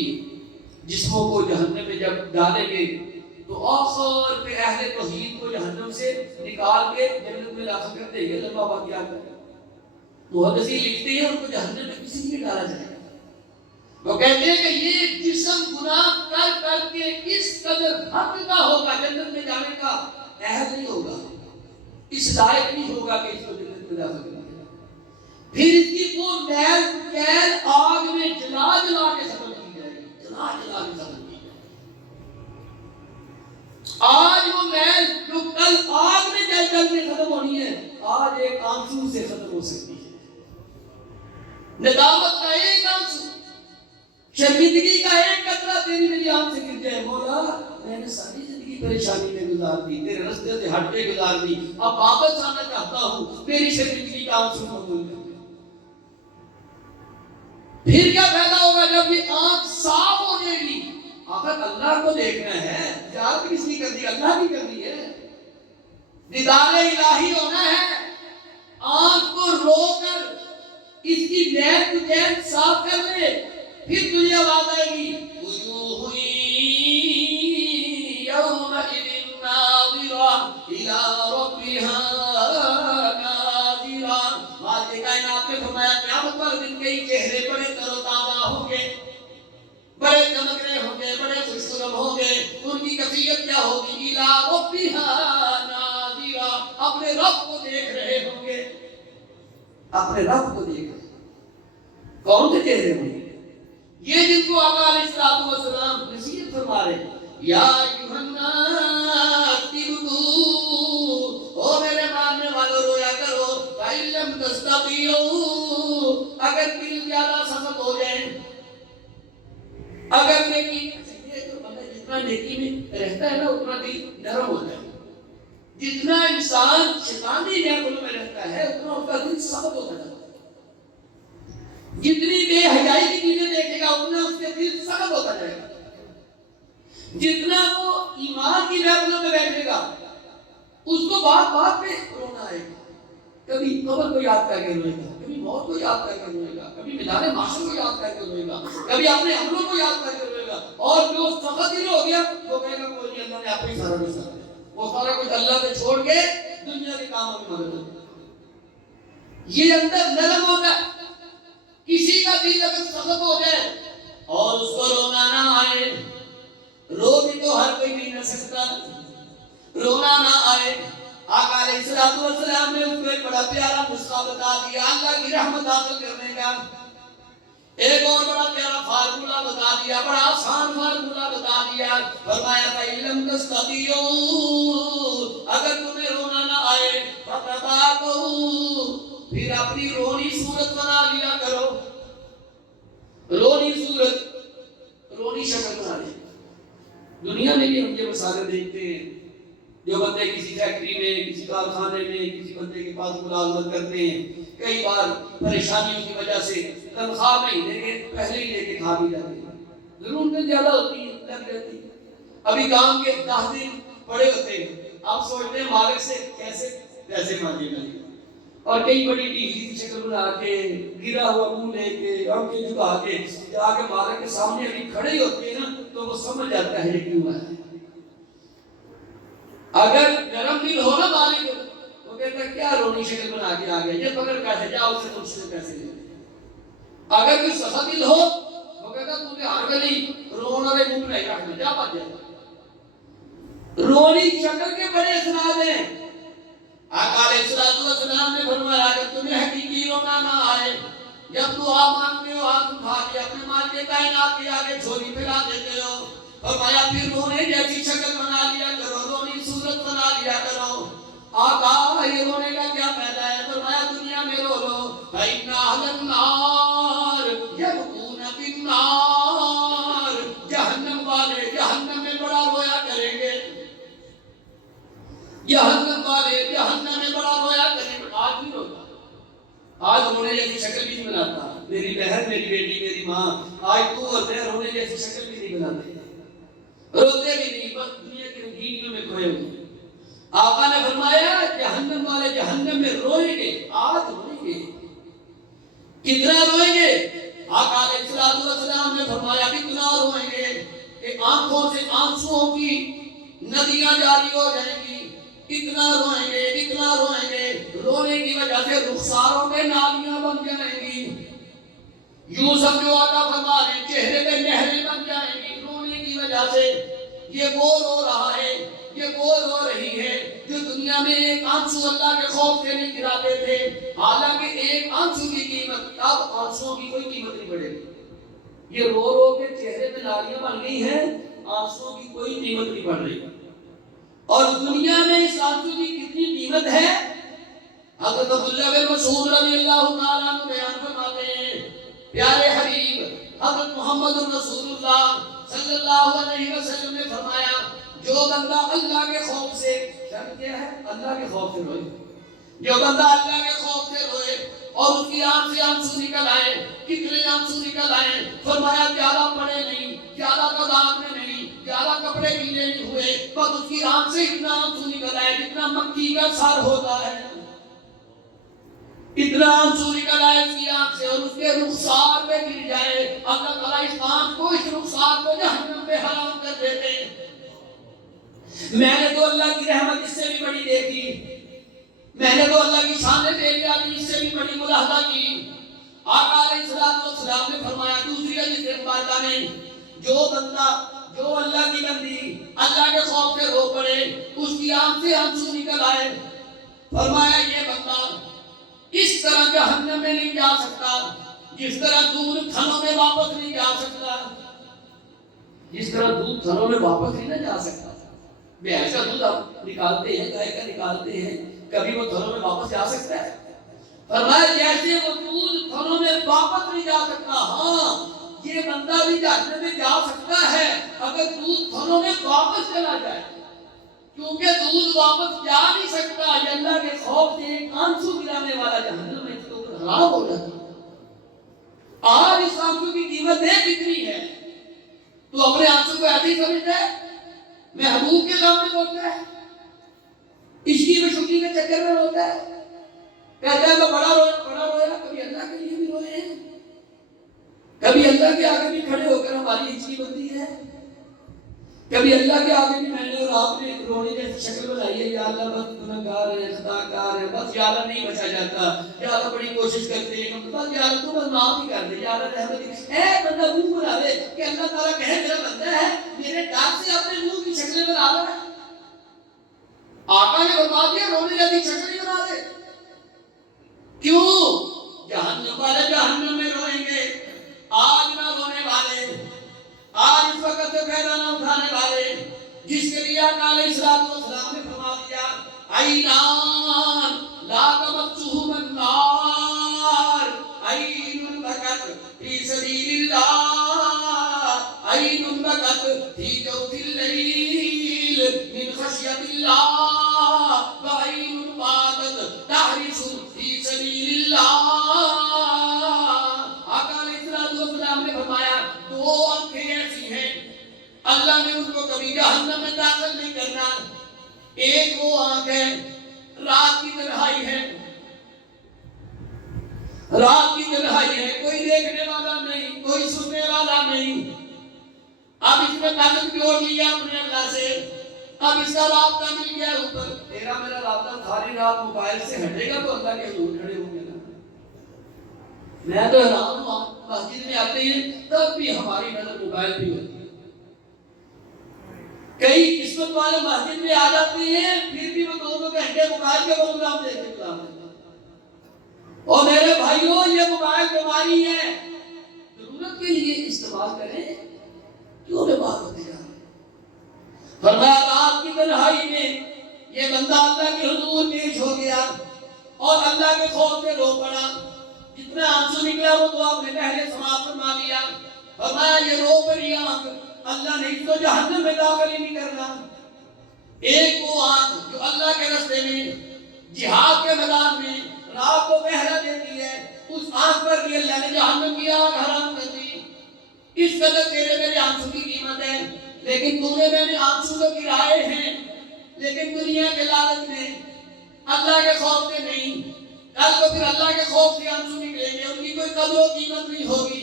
جسموں کو جہنم میں جب ڈالیں گے تو آخر پہ اہل توحید کو جہنم سے نکال کے جنت میں داخل کر دیں گے. لمبا واقعہ ہے. محدثین لکھتے ہیں ان کو جہنم میں کسی لیے ڈالا جائے گا. وہ کہتے ہیں کہ یہ جسم گناہ کر کر کے اس قدر حد کا ہوگا جنت میں جانے کا اہل نہیں ہوگا, اس لائق نہیں ہوگا کہ اس کو جنت میں داخل کیا جائے. پھر اس کی وہ میل کیل آگ میں جلا جلا کے ختم کی جائے گی, جلا جلا کے ختم کی جائے گی. آج وہ میل جو کل آگ میں جل جل کے ختم ہونی ہے آج ایک آنسو سے ختم ہو سکتی ہے. ندامت کا ایک آنسو, شرمندگی کا ایک قطرہ تیری میری آنکھ سے گر جائے. مولا میں نے ساری زندگی پریشانی میں گزار دی, تیرے راستے سے ہٹ کے گزار دی, اب واپس آنا چاہتا ہوں, میری شرمندگی کا آنسو قبول کر. پھر کیا فائدہ ہوگا جب یہ آنکھ صاف ہو جائے گی؟ آخر اللہ کو دیکھنا ہے, یاد کس نے کر دی؟ اللہ کی کرنی ہے. دیدار الہی ہونا ہے. آنکھ کو رو کر اس کی نیت چین صاف کر لے, پھر تجھے آواز آئے گی وجوہ یومئذ ناظرہ الی ربہا ناظرہ. واجہ کائنات نے فرمایا قیامت پر دن کے چہرے بڑے تر و تازہ ہوں گے, بڑے چمک رہے ہوں گے, بڑے خوشنما ہوں گے. ان کی کیفیت کیا ہوگی؟ الی ربہا ناظرہ, اپنے رب کو دیکھ رہے ہوں گے, اپنے رب کو دیکھ رہے. کون سے چہرے ہوں گے؟ یہ جن کو آقا علیہ الصلوۃ والسلام نصیحت فرما رہے ہیں, یا ایھا الناس ابکوا, او میرے ماننے والوں رویا کرو. فإن لم تستطيعوا, اگر دل زیادہ سخت ہو جائے, اگر نیکی یہ تو بندہ جتنا نیکی میں رہتا ہے نا اتنا دل نرم ہوتا ہے. جتنا انسان شیطانی نعمتوں میں رہتا ہے اتنا اس کا دل سخت ہوتا ہے. جتنی بے حیائی کی چیزیں دیکھے گا اتنا اس کے دل سخت ہوتا جائے گا. جتنا وہ ایمان کی نعمتوں میں بیٹھے گا اس کو بات بات پہ رونا آئے گا. کبھی قبر کو یاد کر کے روئے گا, کبھی موت کو یاد کر کے روئے گا, کبھی میدان محشر کو یاد کر کے روئے گا, کبھی اپنے حملوں کو یاد کر کے روئے گا. اور جو سخت دل ہو گیا وہ کہے گا کوئی نہیں, اللہ نے آپ ہی سارا کچھ کر دیا, وہ سارا کچھ اللہ پہ چھوڑ کے دنیا کے کاموں میں مدد کرتا. یہ اندر نرم ہوتا ہے. کسی کا دل اگر سخت ہو جائے اور اس کو رونا نہ آئے, رو بھی تو ہر کوئی نہیں نہ سکتا, رونا نہ آئے. آقا علیہ الصلوۃ والسلام نے اس کو ایک بڑا پیارا نسخہ بتا دیا اللہ کی رحمت حاصل کرنے کا. ایک اور بڑا پیارا فارمولا بتا دیا, بڑا آسان فارمولا بتا دیا. فرمایا فإن لم تستطيعوا, اگر تمہیں رونا نہ آئے فتباکوا, پھر اپنی رونی صورت بنا لیا کرو. رونی صورت, رونی شکل بنا لیا. دنیا میں بھی ہم یہ مسائل دیکھتے ہیں, جو بندے کسی فیکٹری میں, کسی کارخانے میں, کسی بندے کے پاس ملازمت کرتے ہیں, کئی بار پریشانیوں کی وجہ سے تنخواہ مہینے کے پہلے ہی لے کے کھا بھی جاتے ہیں. ضرورتیں زیادہ ہوتی ہیں, لگ جاتی ہیں. ابھی کام کے 10 دن پڑے ہوتے ہیں, آپ سوچتے ہیں مالک سے کیسے پیسے مانگے گا, اور کئی بڑی ڈیلی کی شکل بنا کے, گرا ہوا منہ لے کے, آنکھیں جھکا کے جا کے مالک کے سامنے ابھی کھڑے ہوتے ہیں نا تو وہ سمجھ جاتا ہے کیوں ہے. اگر نرم دل ہو نا مالک, وہ کہتا ہے کیا رونی شکل بنا کے آ گیا, یہ پکڑ پیسے جاؤ سے تم سے پیسے لے. اگر کوئی سخت دل ہو وہ کہتا تم نے ہر گلی رونا والے منہ نہیں رکھنا, جا بات جائے. رونی شکل کے بڑے اثرات ہیں. آقا علیہ الصلوۃ والسلام نے فرمایا اگر تمہیں حقیقی رونا نہ آئے, جب دعا مانگتے ہو ہاتھ اٹھا کے اپنے مالک کائنات کے آگے جھولی پھیلا دیتے ہو, فرمایا پھر رونے جیسی شکل بنا لیا کرو, رونی صورت بنا لیا کرو. آقا یہ رونے کا کیا فائدہ ہے؟ فرمایا دنیا میں رو لو. فإن أهل النار يبكون في النار, جہنم والے جہنم میں بڑا رویا کریں گے, جہنم والے جہنم میں بڑا رویا کریں گے. آج رونے جیسی شکل بھی نہیں بناتا. میری بہن، میری بیٹی، میری ماں، آج تو اور میں رونے جیسی شکل بھی نہیں بناتے، روتے بھی نہیں، بس دنیا کی رنگینیوں میں کھوئے ہوئے. آقا نے فرمایا جہنم والے جہنم میں روئیں گے، آج روئیں گے. کتنا روئیں گے؟ آقا علیہ السلام نے فرمایا کتنا روئیں گے کہ آنکھوں سے آنسوؤں کی ندیاں جاری ہو جائیں گی. اتنا روئیں گے، اتنا روئیں گے، رونے کی وجہ سے رخساروں میں نالیاں بن جائیں گی. یوں سمجھو آقا فرما رہے چہرے پہ نہریں بن جائیں گی رونے کی وجہ سے. یہ وہ رو رہا ہے، یہ وہ رو رہی ہے جو دنیا میں ایک آنسو اللہ کے خوف سے نہیں گراتے تھے. حالانکہ ایک آنسو کی قیمت، اب آنسوؤں کی کوئی قیمت نہیں پڑے گی. یہ رو رو کے چہرے پہ نالیاں بن گئی ہیں، آنسوؤں کی کوئی قیمت نہیں پڑ رہی. اور دنیا میں اس آنسو کی کتنی قیمت ہے؟ حضرت عبداللہ بن مسعود رضی اللہ تعالیٰ عنہ بیان فرماتے ہیں پیارے حبیب حضرت محمد رسول اللہ صلی اللہ علیہ وسلم نے فرمایا جو بندہ اللہ کے خوف سے، شرط کیا ہے؟ اللہ کے خوف سے روئے. جو بندہ اللہ کے خوف سے روئے اور اس کی آنکھ سے آنسو نکل آئے، کتنے آنسو نکل آئے؟ فرمایا زیادہ پڑے نہیں، زیادہ قدام میں نہیں، زیادہ کپڑے گیلے نہیں ہوئے، بس اس کی آنکھ سے اتنا آنسو نکل آئے جتنا مکھی کا سر ہوتا ہے. اتنا آنسو نکل آئے اس کی آنکھ سے اور اس کے رخسار پہ گر جائے. اللہ تعالیٰ اس آنکھ کو، اس رخسار کو جہنم پہ حرام کر دیتے. میں نے تو اللہ کی رحمت اس سے بھی بڑی دیکھی، میں نے تو اللہ کی شان تیری علی اس سے بھی بڑی ملاحظہ کی. آقا علیہ السلام نے فرمایا دوسری حدیث مبارکہ میں جو بندہ، جو اللہ کی بندی اللہ کے خوف سے رو پڑے، اس کی آنکھ سے آنسو نکل آئے، فرمایا یہ بندہ اس طرح جہنم میں نہیں جا سکتا جس طرح دودھ تھنوں میں واپس نہیں جا سکتا. جس طرح دودھ تھنوں میں واپس نہیں نہ جا سکتا. بھینس کا دودھ آپ نکالتے ہیں، گائے کا نکالتے ہیں، کبھی وہ تھنوں میں واپس جا سکتا ہے؟ فرمایا جیسے وہ دودھ تھنوں میں واپس نہیں جا سکتا، ہاں یہ بندہ بھی جہنم میں جا سکتا ہے اگر دودھ تھنوں میں واپس چلا جائے. کیونکہ دودھ واپس جا نہیں سکتا، یہ اللہ کے خوف سے ایک آنسو گرانے والا جہنم میں اس کے اوپر حرام ہو جاتا ہے. آج اس آنسو کی قیمت ہے کتنی ہے؟ تو اپنے آنسو کو ایسے ہی سمجھتا ہے محبوب کے نام میں روتا ہے، عشقی میں شکی کے چکر میں روتا ہے، کہتا ہے میں بڑا رویا. کبھی اللہ کے لیے بھی روئے ہیں، کبھی اللہ کے آگے بھی کھڑے ہو کر ہماری عشقی بنتی ہے، کبھی اللہ کے آگے بھی میں نے اور آپ نے رونے جیسی شکل بنائی ہے. یا اللہ بس گنہگار ہے، خطا کار ہے، بس یا اللہ نہیں بچا جاتا، یا اللہ بڑی کوشش کرتے ہیں بس یا اللہ تو بس معاف ہی کر دے، یا اللہ رحمت اے بندہ منہ بنا دے کہ اللہ تعالیٰ کہے میرا بندہ ہے میرے ڈاک سے اپنے منہ کی شکلیں بنا رہا ہے. آقا نے بتا دیا رونے جیسی شکل ہی بنا دے. کیوں؟ جہنم والے جہنم میں روئیں گے، آج نہ رونے والے، آج اس وقت سے فائدہ نہ اٹھانے والے، جس کے لیے آقا علیہ السلام نے فرما دیا عینان لا تمسہما النار، عین بکت فی سبیل اللہ، عین بکت فی جوف اللیل من خشیت اللہ، وعین باتت تحرس فی سبیل اللہ. آقا علیہ السلام نے فرمایا دو آنکھیں ایسی ہیں اللہ نے ان کو کبھی جہنم میں داخل نہیں کرنا. ایک وہ آنکھ ہے رات کی تنہائی ہے، رات کی تنہائی ہے، کوئی دیکھنے والا نہیں، کوئی سننے والا نہیں. اب اس میں تعلق جوڑ لیا اپنے اللہ سے، اب اس کا رابطہ مل گیا اوپر. تیرا میرا رابطہ ساری رات موبائل سے ہٹے گا تو اللہ کے حضور کھڑے ہوں گے نا. میں تو حیران ہوں، مسجد میں آتے ہیں تب بھی ہماری نظر موبائل پہ ہوتی ہے. کئی قسمت والے مسجد میں آ جاتے ہیں پھر بھی وہ 2 گھنٹے موبائل کے پروگرام دیکھتے ہیں. اور میرے بھائیوں یہ موبائل بیماری ہے، ضرورت کے لیے استعمال کریں، کیوں بیمار ہوتے جا رہے ہیں. فرمایا رات کی تنہائی میں یہ بندہ اللہ کے حضور پیش ہو گیا اور اللہ کے خوف سے رو پڑا. جتنا آنسو نکلا وہ تو آپ نے پہلے سماعت فرما لیا. فرمایا یہ رو پڑی آنکھ اللہ نے اس کو جہنم میں داخل ہی نہیں کرنا. ایک وہ آنکھ جو اللہ کے راستے میں، جہاد کے میدان میں، ناک کو بہرا دیتی ہے، اس آنکھ پر بھی اللہ نے جہنم کی آگ حرام کر دی. اس قدر تیرے میرے آنسو کی قیمت ہے، لیکن تو نے میں نے آنسو تو گرائے ہیں، لیکن دنیا کے لالچ میں، اللہ کے خوف سے نہیں. کل کو پھر اللہ کے خوف سے آنسو نکلیں گے، ان کی کوئی قدر و قیمت نہیں ہوگی.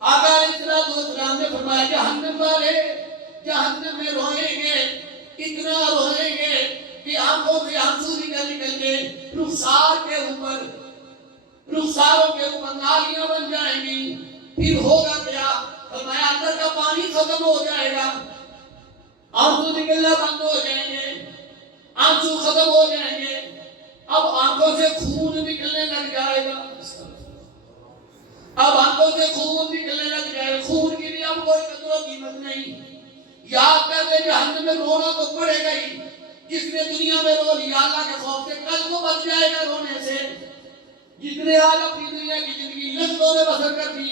آقا علیہ السلام نے فرمایا جہنم والے جہنم میں روئیں گے، اتنا روئیں گے کہ آنکھوں سے آنسو نکل نکل کے رخساروں کے اوپر نالیاں بن جائیں گی. پھر ہوگا کیا؟ فرمایا اندر کا پانی ختم ہو جائے گا، آنسو نکلنا بند ہو جائیں گے، آنسو ختم ہو جائیں گے. اب آنکھوں سے خون نکلنے لگ جائے گا، اب آنکھوں سے خون نکلنے لگ جائے گا. خون کی بھی اب کوئی قدر و قیمت نہیں. یاد کر لے جہنم میں رونا تو پڑے گا ہی. جس نے دنیا میں رو لیا اللہ کے خوف سے، کل کو بچ جائے گا رونے سے. جس نے آج اپنی دنیا کی زندگی لذتوں میں بسر کر دی،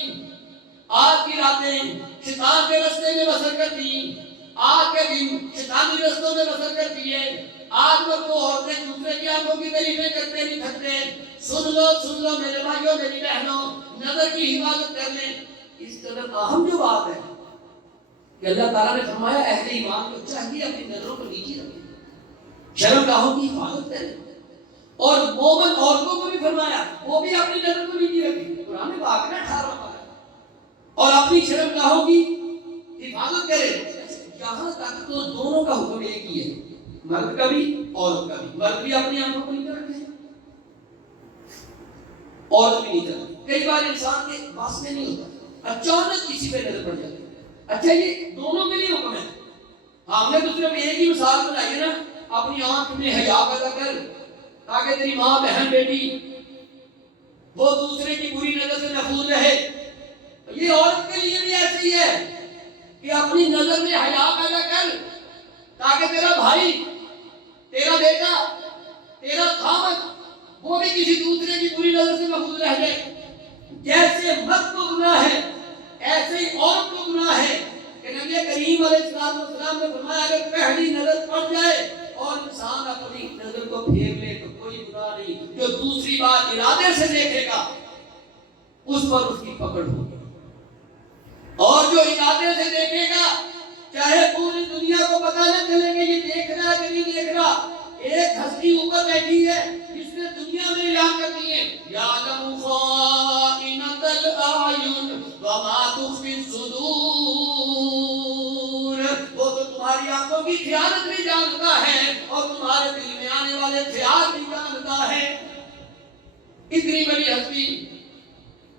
آج کی راتیں شیطان کے رستے میں بسر کر دی، آج کے دن شیطانی رستوں میں بسر کر دیے، آج مرد و عورتیں دوسرے کی آنکھوں کی تعریفیں کرتے نہیں تھکتے. سن لو میرے بھائیوں میری بہنوں، نظر کی حفاظت کر لیں. اس قدر اہم جو بات ہے کہ اللہ تعالیٰ نے فرمایا اہل ایمان کو چاہیے اپنی نظروں کو نیچے رکھیں، شرمگاہوں کی حفاظت کریں. اور مومن عورتوں کو بھی فرمایا وہ بھی اپنی نظر کو نیچے رکھیں. قرآن پاک نے 18 پارہ اور اپنی شرمگاہوں کی حفاظت کرے. یہاں تک تو دونوں کا حکم ایک ہی ہے، مرد کا بھی عورت کا بھی. مرد بھی اپنی آنکھوں کو نیچے رکھے، عورت بھی نیچے رکھے. کئی بار انسان کے پاس میں نہیں ہوتا، اچانک کسی پہ نظر پڑ جاتی ہے. اچھا یہ دونوں کے لیے حکم ہے. ہم نے تو صرف ایک ہی مثال بنائی ہے نا، اپنی آنکھ میں حیا پیدا کر تاکہ تیری ماں بہن بیٹی وہ دوسرے کی بری نظر سے محفوظ رہے. یہ عورت کے لیے بھی ایسے ہی ہے کہ اپنی نظر میں حیا پیدا کر تاکہ تیرا بھائی، تیرا بیٹا، تیرا خاوند وہ بھی کسی دوسرے کی بری نظر سے محفوظ رہ جائے. جیسے مرد کو گناہ ہے ایسے ہی عورت کو گناہ ہے کہ نبی کریم علیہ السلام نے فرمایا اگر پہلی نظر پڑ جائے اور انسان اپنی نظر کو پھیر لے تو کوئی گناہ نہیں. جو دوسری بار ارادے سے دیکھے گا اس پر اس کی پکڑ ہوگی، اور جو ارادے سے دیکھے گا چاہے پوری دنیا کو پتہ نہ چلے کہ یہ دیکھ رہا ہے کہ نہیں دیکھ رہا. ایک ہستی اوپر بیٹھی ہے جس نے دنیا میں اعلان کر دی ہے یعلم خائنۃ الاعین وما تخفی الصدور. وہ تو تمہاری آنکھوں کی خیانت بھی جانتا ہے اور تمہارے دل میں آنے والے خیال بھی جانتا ہے. اتنی بڑی ہستی.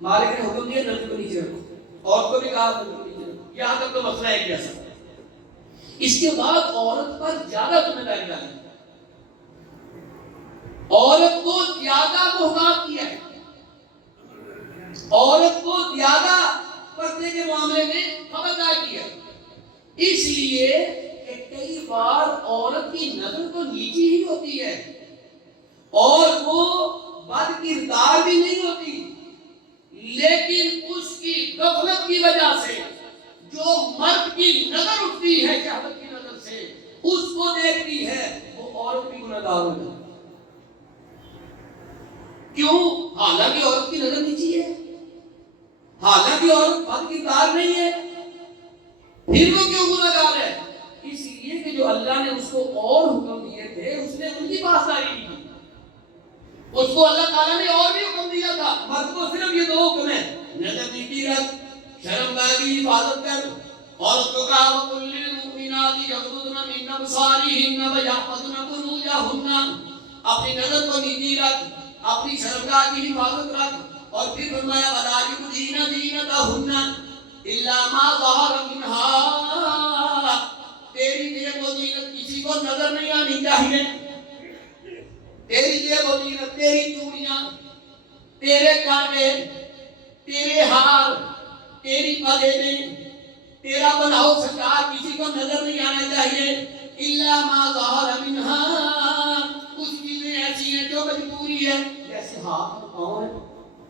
مالک نے حکم دیا نظر کو نیچے رکھو، عورت کو بھی کہا نظر کو نیچے رکھو. یہاں تک تو مسئلہ ہے کیسا. اس کے بعد عورت پر زیادہ ذمہ داری ڈالی، عورت کو زیادہ محتاط کیا ہے، عورت کو زیادہ پردے کے معاملے میں خبردار کیا. اس لیے کہ کئی بار عورت کی نظر تو نیچی ہی ہوتی ہے اور وہ بد کردار بھی نہیں ہوتی، لیکن اس کی غفلت کی وجہ سے جو مرد کی نظر اٹھتی ہے شہوت کی نظر سے اس کو دیکھتی ہے، وہ عورت بھی گنہگار ہو جاتی. کیوں؟ حالانکہ عورت کی نظر نیچی ہے، حالانکہ عورت بد کردار نہیں ہے، پھر وہ کیوں گنہگار ہے؟ اس لیے کہ جو اللہ نے اس کو اور حکم دیے تھے اس نے ان کی پاسداری کی. اس کو اللہ تعالیٰ نے اور بھی حکم دیا تھا. مرد کو صرف یہ 2 حکم ہیں، نظر نیچی رکھ، شرمگاہ کی حفاظت کر. عورت کو کہا وَقُلْ لِلْمُؤْمِنَاتِ يَغْضُضْنَ مِنْ أَبْصَارِهِنَّ وَيَحْفَظْنَ فُرُوجَهُنَّ. اپنی نظر کو نیچی رکھ، اپنی شرمگاہ کی حفاظت رکھ. اور پھر فرمایا وَلَا يُبْدِينَ زِينَتَهُنَّ إِلَّا مَا ظَهَرَ مِنْهَا. تیری زیب و زینت کسی کو نظر نہیں آنی چاہیے. تیری زیب و زینت، تیری چوڑیاں، تیرے کانٹے، تیرے ہار، تیری پدیدیں، تیرا بناؤ سکار کسی کو نظر نہیں آنا چاہیے. إِلَّا مَا ظَهَرَ مِنْهَا. کچھ چیزیں ایسی ہیں جو مجبوری ہے، جیسے ہاتھ اور پاؤں ہے،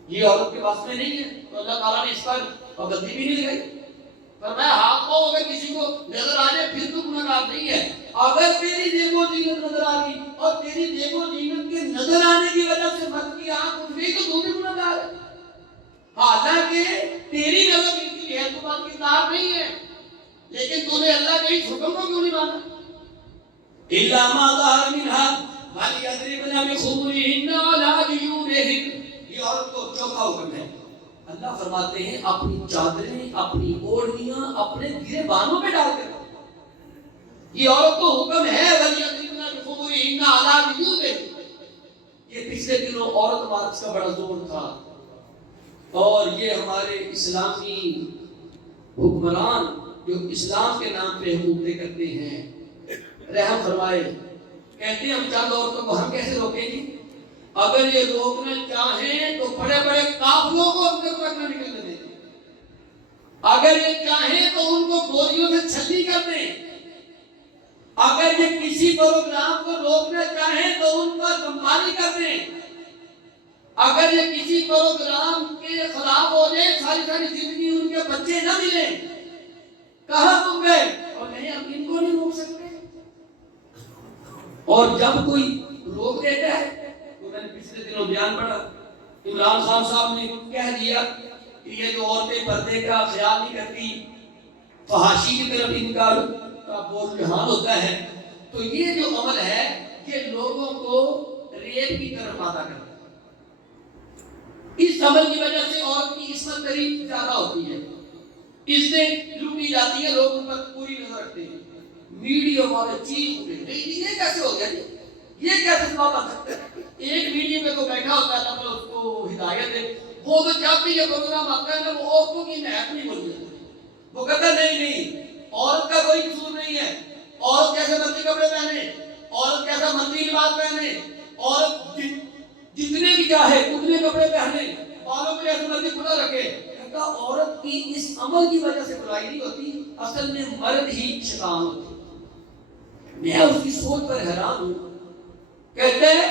یہ عورت کے پاس میں نہیں ہے تو اللہ تعالیٰ نے اس پر پابندی بھی نہیں لگائی. فرمایا ہاتھ پاؤں اگر کسی کو نظر آ جائے پھر تو گنہگار نہیں ہے. اگر تیری دیکھ و زینت نظر آ گئی اور تیری دیکھ و زینت کے نظر آنے کی وجہ سے مرد کی آنکھ اٹھ گئی تو بھی گناہ گار ہے. حالانکہ تیری نظر کی ہے، تو بات کتاب نہیں ہے، لیکن تو نے اللہ کے اس حکم کو کیوں نہیں مانا؟ الا ما ظهر منها فليضربن بخمرهن على جيوبهن. یہ عورت کو چوتھا حکم ہے. اللہ فرماتے ہیں اپنی چادریں، اپنی اوڑھنیاں اپنے گریبانوں پہ ڈال کر. یہ عورت کو حکم ہے فليضربن بخمرهن على جيوبهن. یہ پچھلے دنوں عورت مارچ کا بڑا زور تھا، اور یہ ہمارے اسلامی حکمران جو اسلام کے نام پہ حکومتیں کرتے ہیں، رحم فرمائے، کہتے ہیں ہم چند عورتوں کو ہم کیسے روکیں گے؟ اگر یہ روکنا چاہیں تو بڑے بڑے قافلوں کو اندر تک نہ نکلنے دیں، اگر یہ چاہیں تو ان کو گولیوں سے چھلنی کر دیں، اگر یہ کسی پروگرام کو روکنا چاہیں تو ان پر بمباری کر دیں، اگر یہ کسی پروگرام کے خلاف ہو جائے ساری زندگی ان کے بچے نہ ملیں، کہاں تم گئے؟ اور نہیں ہم ان کو نہیں روک سکتے. اور جب کوئی روک دیتا ہے تو میں نے پچھلے دنوں بیان پڑھا، عمران خان صاحب نے کہہ دیا کہ یہ جو عورتیں پردے کا خیال نہیں کرتی، فحاشی کی طرف ان کا بول جہان ہوتا ہے، تو یہ جو عمل ہے یہ لوگوں کو ریپ کی طرف آتا کرتا ہے. اس عمل کی وجہ سے عورت کی عصمت دری زیادہ ہوتی ہے، اس سے لوٹی جاتی ہے، لوگ ان پر پوری نظر رکھتے ہیں. میڈیا والے چیخ اٹھے نہیں یہ کیسے ہو گیا جی، یہ کیسے سوال آ سکتا ہے؟ ایک میڈیا میں تو بیٹھا ہوتا ہے اللہ اس کو ہدایت دے، وہ تو جب بھی یہ پروگرام آتا ہے نا وہ عورتوں کی نہایت نہیں بول جاتا، وہ کہتا نہیں عورت کا کوئی قصور نہیں ہے، عورت کیسے مرضی کپڑے پہنے، عورت کیسا مرضی لباس پہنے، عورت جتنے بھی چاہے اتنے کپڑے پہنے، بالوں پہ ایسے مرضی کھلا رکھے. کہتا عورت کی اس عمل کی وجہ سے برائی نہیں ہوتی، اصل میں مرد ہی شیطان ہوتے. میں اس کی سوچ پر حیران ہوں. کہتے ہیں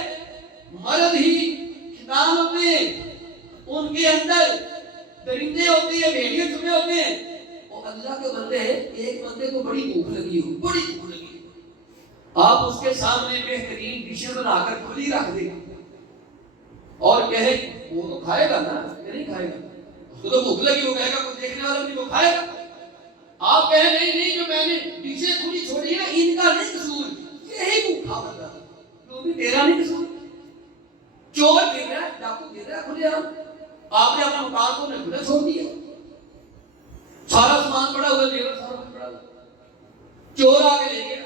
مرد ہی شیطان ہوتے ہیں، ان کے اندر درندے ہوتے ہیں، بھیڑیے چھپے ہوتے ہیں. اور اللہ کے بندے ہیں، ایک بندے کو بڑی بھوک لگی ہو، آپ اس کے سامنے بہترین ڈشیں بنا کر کھلی رکھ دیں اور کہے وہ تو کھائے گا نا، نہیں کھائے گا، اس کو تو بھوک لگی، وہ کہے گا کوئی دیکھنے والا نہیں، وہ کھائے گا. آپ کہیں نہیں جو میں نے ڈشیں کھلی چھوڑی ہے ان کا نہیں قصور، یہی بھوکا بندہ کیونکہ تیرا نہیں قصور. چور گر رہا ہے، ڈاکو گر رہا ہے کھلے عام، آپ نے اپنا مکان کو کھلا چھوڑ دیا، سارا سامان پڑا ہوا، زیور سارا پڑا ہوا، چور آ کے لے گیا.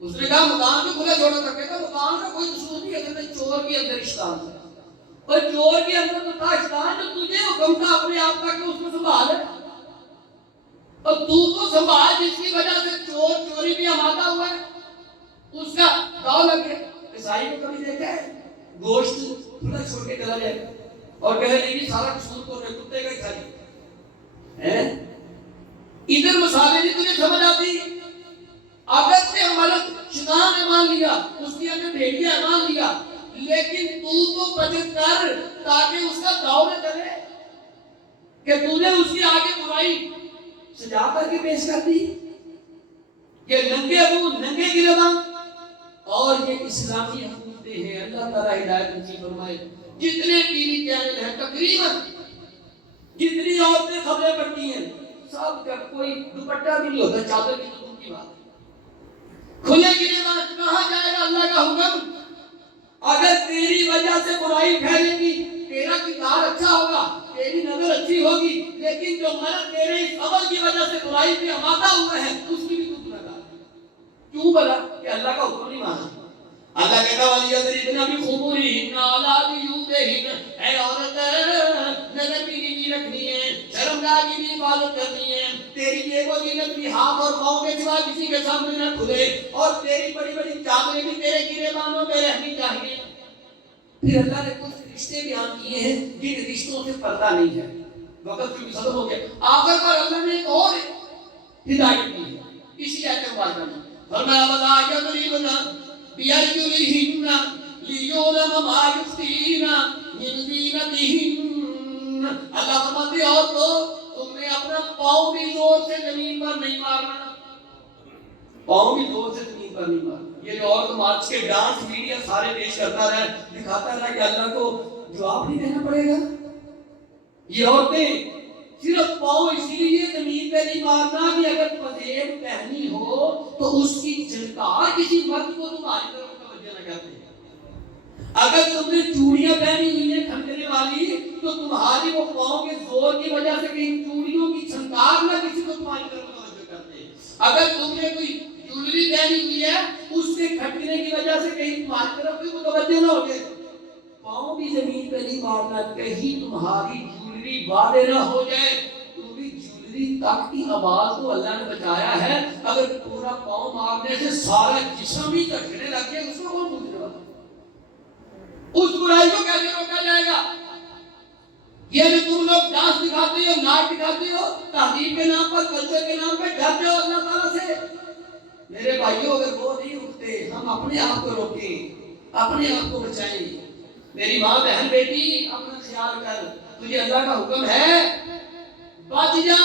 اس نے کہا مکان کو کھلا چھوڑا سکے گا، مکان کا کوئی قصور نہیں ہے، چور کے اندر شیطان ہے. اور چور کے اندر تو تھا شیطان، جو تجھے حکم تھا اپنے آپ کا کہ اس کو سنبھال ہے، اور تو سنبھال جس کی وجہ سے چور چوری بھی آمادہ ہوا ہے، اس کا داؤ لگ گیا. عیسائی کو کبھی دیکھا ہے گوشت کھلا چھوڑ کے چلا جائے اور کہے نہیں سارا قصور تو کتے کا ہی تھا ہے. ادھر مسالے نہیں تجھے سمجھ آتی. اگر سے مرد شیطان نے مان لیا، اس کی اندر بھیڑیا مان لیا، لیکن تو بچت کر تاکہ اس کا داؤ نہ چلے کہ تو نے اس کی آگے برائی سجا کر کے پیش کر دی. یہ ننگے منہ ننگے گریباں، اور یہ اسلامی حکومتیں ہیں. اللہ تعالی ہدایت نصیب فرمائے. جتنے ٹی وی چینل ہیں تقریباً جتنی عورتیں خبریں پڑھتی ہیں سب کا کوئی دوپٹہ بھی نہیں ہوتا، چادر کی تو کی بات کھلے گریباں. کہاں جائے گا اللہ کا حکم؟ اگر تیری وجہ سے برائی پھیلے گی، تیرا کردار اچھا ہوگا، تیری نظر اچھی ہوگی، لیکن جو مرد تیرے اس عمل کی وجہ سے برائی پہ آمادہ ہوئے ہیں اس کی بھی تو گناہگار ہے. کیوں بلا کہ اللہ کا حکم نہیں مانا. اللہ کہتا وَلْيَضْرِبْنَ بِخُمُرِهِنَّ عَلَىٰ جُيُوبِهِنَّ. اے عورت نظر بھی نہیں رکھنی ہے، شرمگاہ کی بھی حفاظت کرنی ہے، تیری دیکھ و زینت بھی ہاتھ اور پاؤں کے سوا کسی کے سامنے نہ کھلے، اور تیری بڑی بڑی چادریں بھی تیرے گریبانوں پہ رہنی چاہیے. پھر اللہ نے کچھ رشتے بیان کیے ہیں جن رشتوں سے پردہ نہیں ہے. وقت کیونکہ ختم ہو گیا. آخر پر اللہ نے ایک اور ہدایت کی ہے اسی آیت مبارکہ میں. فرمایا وَلَا يَضْرِبْنَ بِأَرْجُلِهِنَّ لِيُعْلَمَ مَا يُخْفِينَ مِنْ زِينَتِهِنَّ. اللہ فرماتے ہیں اور تو تم نے اپنا پاؤں بھی زور سے زمین پر نہیں مارنا، پاؤں بھی زور سے زمین کا نہیں مارنا. یہ جو عورت مارچ کے ڈانس میڈیا سارے پیش کرتا رہا دکھاتا رہا کہ اللہ کو جواب نہیں دینا پڑے گا. یہ عورتیں صرف پاؤں اسی لیے زمین پہ نہیں مارنا کہ اگر پزیب پہنی ہو تو اس کی جھنکار کسی مرد کو تمہاری طرف توجہ نہ کرتے. اگر تم نے چوڑیاں پہنی ہوئی ہیں کھنکنے والی تو تمہاری وہ پاؤں کے زور کی وجہ سے کہیں چوڑیوں کی جھنکار نہ کسی کو تمہاری طرف توجہ کرتے. اگر تم نے کوئی جویلری پہنی ہوئی ہے اس کے کھٹکنے کی وجہ سے کہیں تمہاری طرف کوئی متوجہ نہ ہو جائے. پاؤں بھی زمین پہ نہیں مارنا کہیں تمہاری جویلری وعدے نہ ہو جائے. کیونکہ جویلری تک کی آواز کو اللہ نے بچایا ہے. اگر پورا پاؤں مارنے سے سارا جسم ہی دھڑکنے لگ جائے اس کو کون پوچھنے والا؟ اس برائی کو کیسے روکا جائے گا؟ یہ جو تم لوگ ڈانس دکھاتے ہو ناچ دکھاتے ہو تہذیب کے نام پر کلچر کے نام پہ ڈرتے ہو اللہ تعالیٰ سے. میرے بھائیوں اگر وہ نہیں رکتے ہم اپنے آپ کو روکیں اپنے آپ کو بچائیں. میری ماں بہن بیٹی اپنا خیال کر. تجھے اللہ کا حکم ہے بچ جا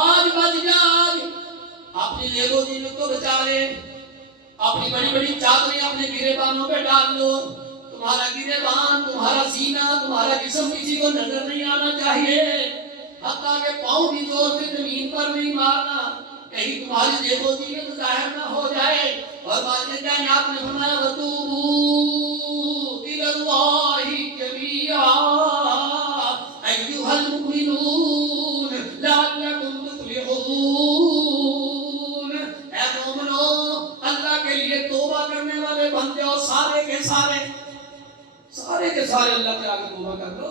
آج بچ جا آج. اپنی زیب و زینت کو بچا لے. اپنی بڑی بڑی چادریں اپنے گرے بانوں پہ ڈال لو. تمہارا گرے بان تمہارا سینہ تمہارا جسم کسی کو نظر نہیں آنا چاہیے. حتیٰ کہ پاؤں بھی زور سے زمین پر نہیں مارنا کہیں تمہاری زیب و زینت ظاہر نہ ہو جائے. اور والدین نے آپ نے فرمایا وَتُوبُوا إِلَى اللَّهِ جَمِيعًا أَيُّهَا الْمُؤْمِنُونَ لَعَلَّكُمْ تُفْلِحُونَ. اے مومنو اللہ کے لیے توبہ کرنے والے بن جاؤ. سارے کے سارے اللہ کے آگے توبہ کر دو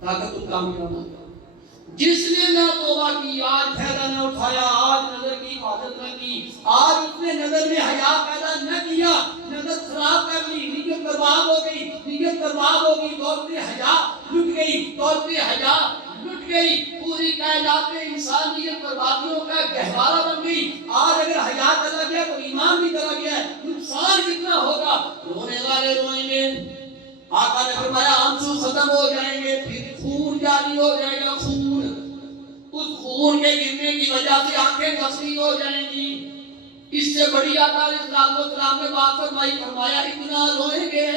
تاکہ تم کامیاب ہو. جس نے نہ توبہ کی آج فائدہ نہ اٹھایا آج نظر کی حفاظت نہ کی آج اس نے نظر میں حیا پیدا نہ کیا نظر خراب کر لی نیت برباد ہو گئی دولت حیا لٹ گئی پوری کائنات میں انسانیت بربادیوں کا گہوارہ بن گئی. آج اگر حیا چلا گیا تو ایمان بھی چلا گیا. نقصان کتنا ہوگا. رونے والے روئیں گے. آقا نے فرمایا آنسو ختم ہو جائیں گے پھر خون جاری ہو جائے گا. اس خون کے گرنے کی وجہ سے آنکھیں مسری ہو جائیں گی. اس سے بڑی آقا علیہ السلام نے بات فرمایا اتنا روئیں گے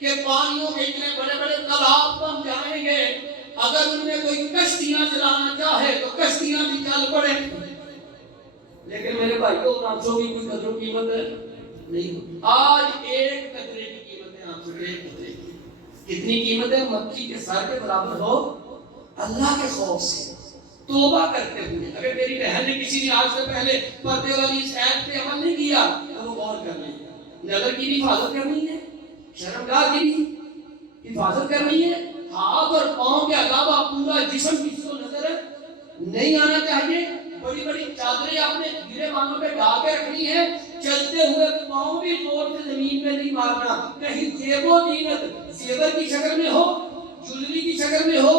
کہ پانیوں کے اتنے بڑے بڑے تالاب بن جائیں گے. اگر ان میں کوئی کشتیاں چلانا چاہے تو کشتیاں بھی چل پڑیں. لیکن میرے بھائیوں آنسوں کی کوئی قدر و قیمت نہیں ہوتی. آج ایک قطرے کی قیمت ہے آنسوں کے قطرے کی. کتنی قیمت ہے؟ مکھی کے سر کے برابر ہو. اللہ کے خوف سے توبہ کرتے ہوئے. اگر میری بہن نے کسی نے آج سے پہلے پردے والی اس ایت پہ عمل نہیں کیا تو وہ غور کر لیں. نظر کی بھی حفاظت کرنی ہے شرمگاہ کی بھی حفاظت کرنی ہے. ہاتھ اور پاؤں کے علاوہ پورا جسم کسی کو نظر نہیں آنا چاہیے. بڑی بڑی چادریں اپنے گرے بانوں پہ ڈال کے رکھنی ہے. چلتے ہوئے پاؤں بھی زور سے زمین پہ نہیں مارنا. کہیں زیب و زینت زیور کی شکل میں ہو جویلری کی شکل میں ہو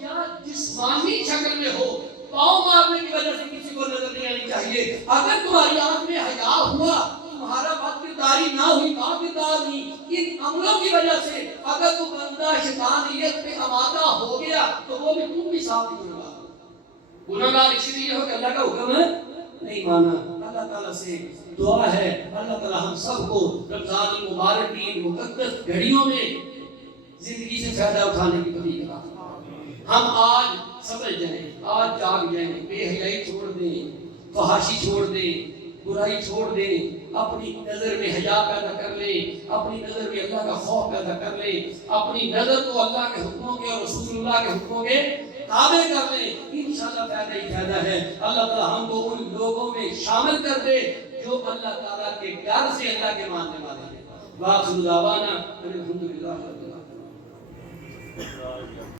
یا جسمانی شکل میں ہو پاؤں مارنے کی وجہ سے کسی کو نظر نہیں آنی چاہیے. اگر تمہاری آنکھ میں حیا ہوا تمہارا بد کرداری نہ ہوئی بد کردار نہیں ان عملوں کی وجہ سے اگر تو بندہ شیطانیت پہ آمادہ ہو گیا تو وہ بھی تم بھی ساتھ ہی ہوگا. گناہگار اس لیے ہو کہ اللہ کا حکم نہیں مانا. اللہ تعالیٰ سے دعا ہے اللہ تعالیٰ ہم سب کو رمضان مبارک کی مقدس گھڑیوں میں زندگی سے فائدہ اٹھانے کی توفیق عطا فرمائے. ہم آج سمجھ جائیں آج جاگ جائیں بے حیائی چھوڑ دیں فحاشی چھوڑ دیں برائی چھوڑ دیں. اپنی نظر میں حیا پیدا کر لیں. اپنی نظر میں اللہ کا خوف پیدا کر لیں. اپنی نظر کو اللہ کے حکموں کے اور رسول اللہ کے حکموں کے تابع کر لیں. انشاءاللہ فائدہ ہی فائدہ ہے. اللہ تعالیٰ ہم کو ان لوگوں میں شامل کر دے جو اللہ تعالیٰ کے ڈر سے اللہ کے ماننے والے ہیں. وآخر دعوانا الحمدللہ رب العالمین.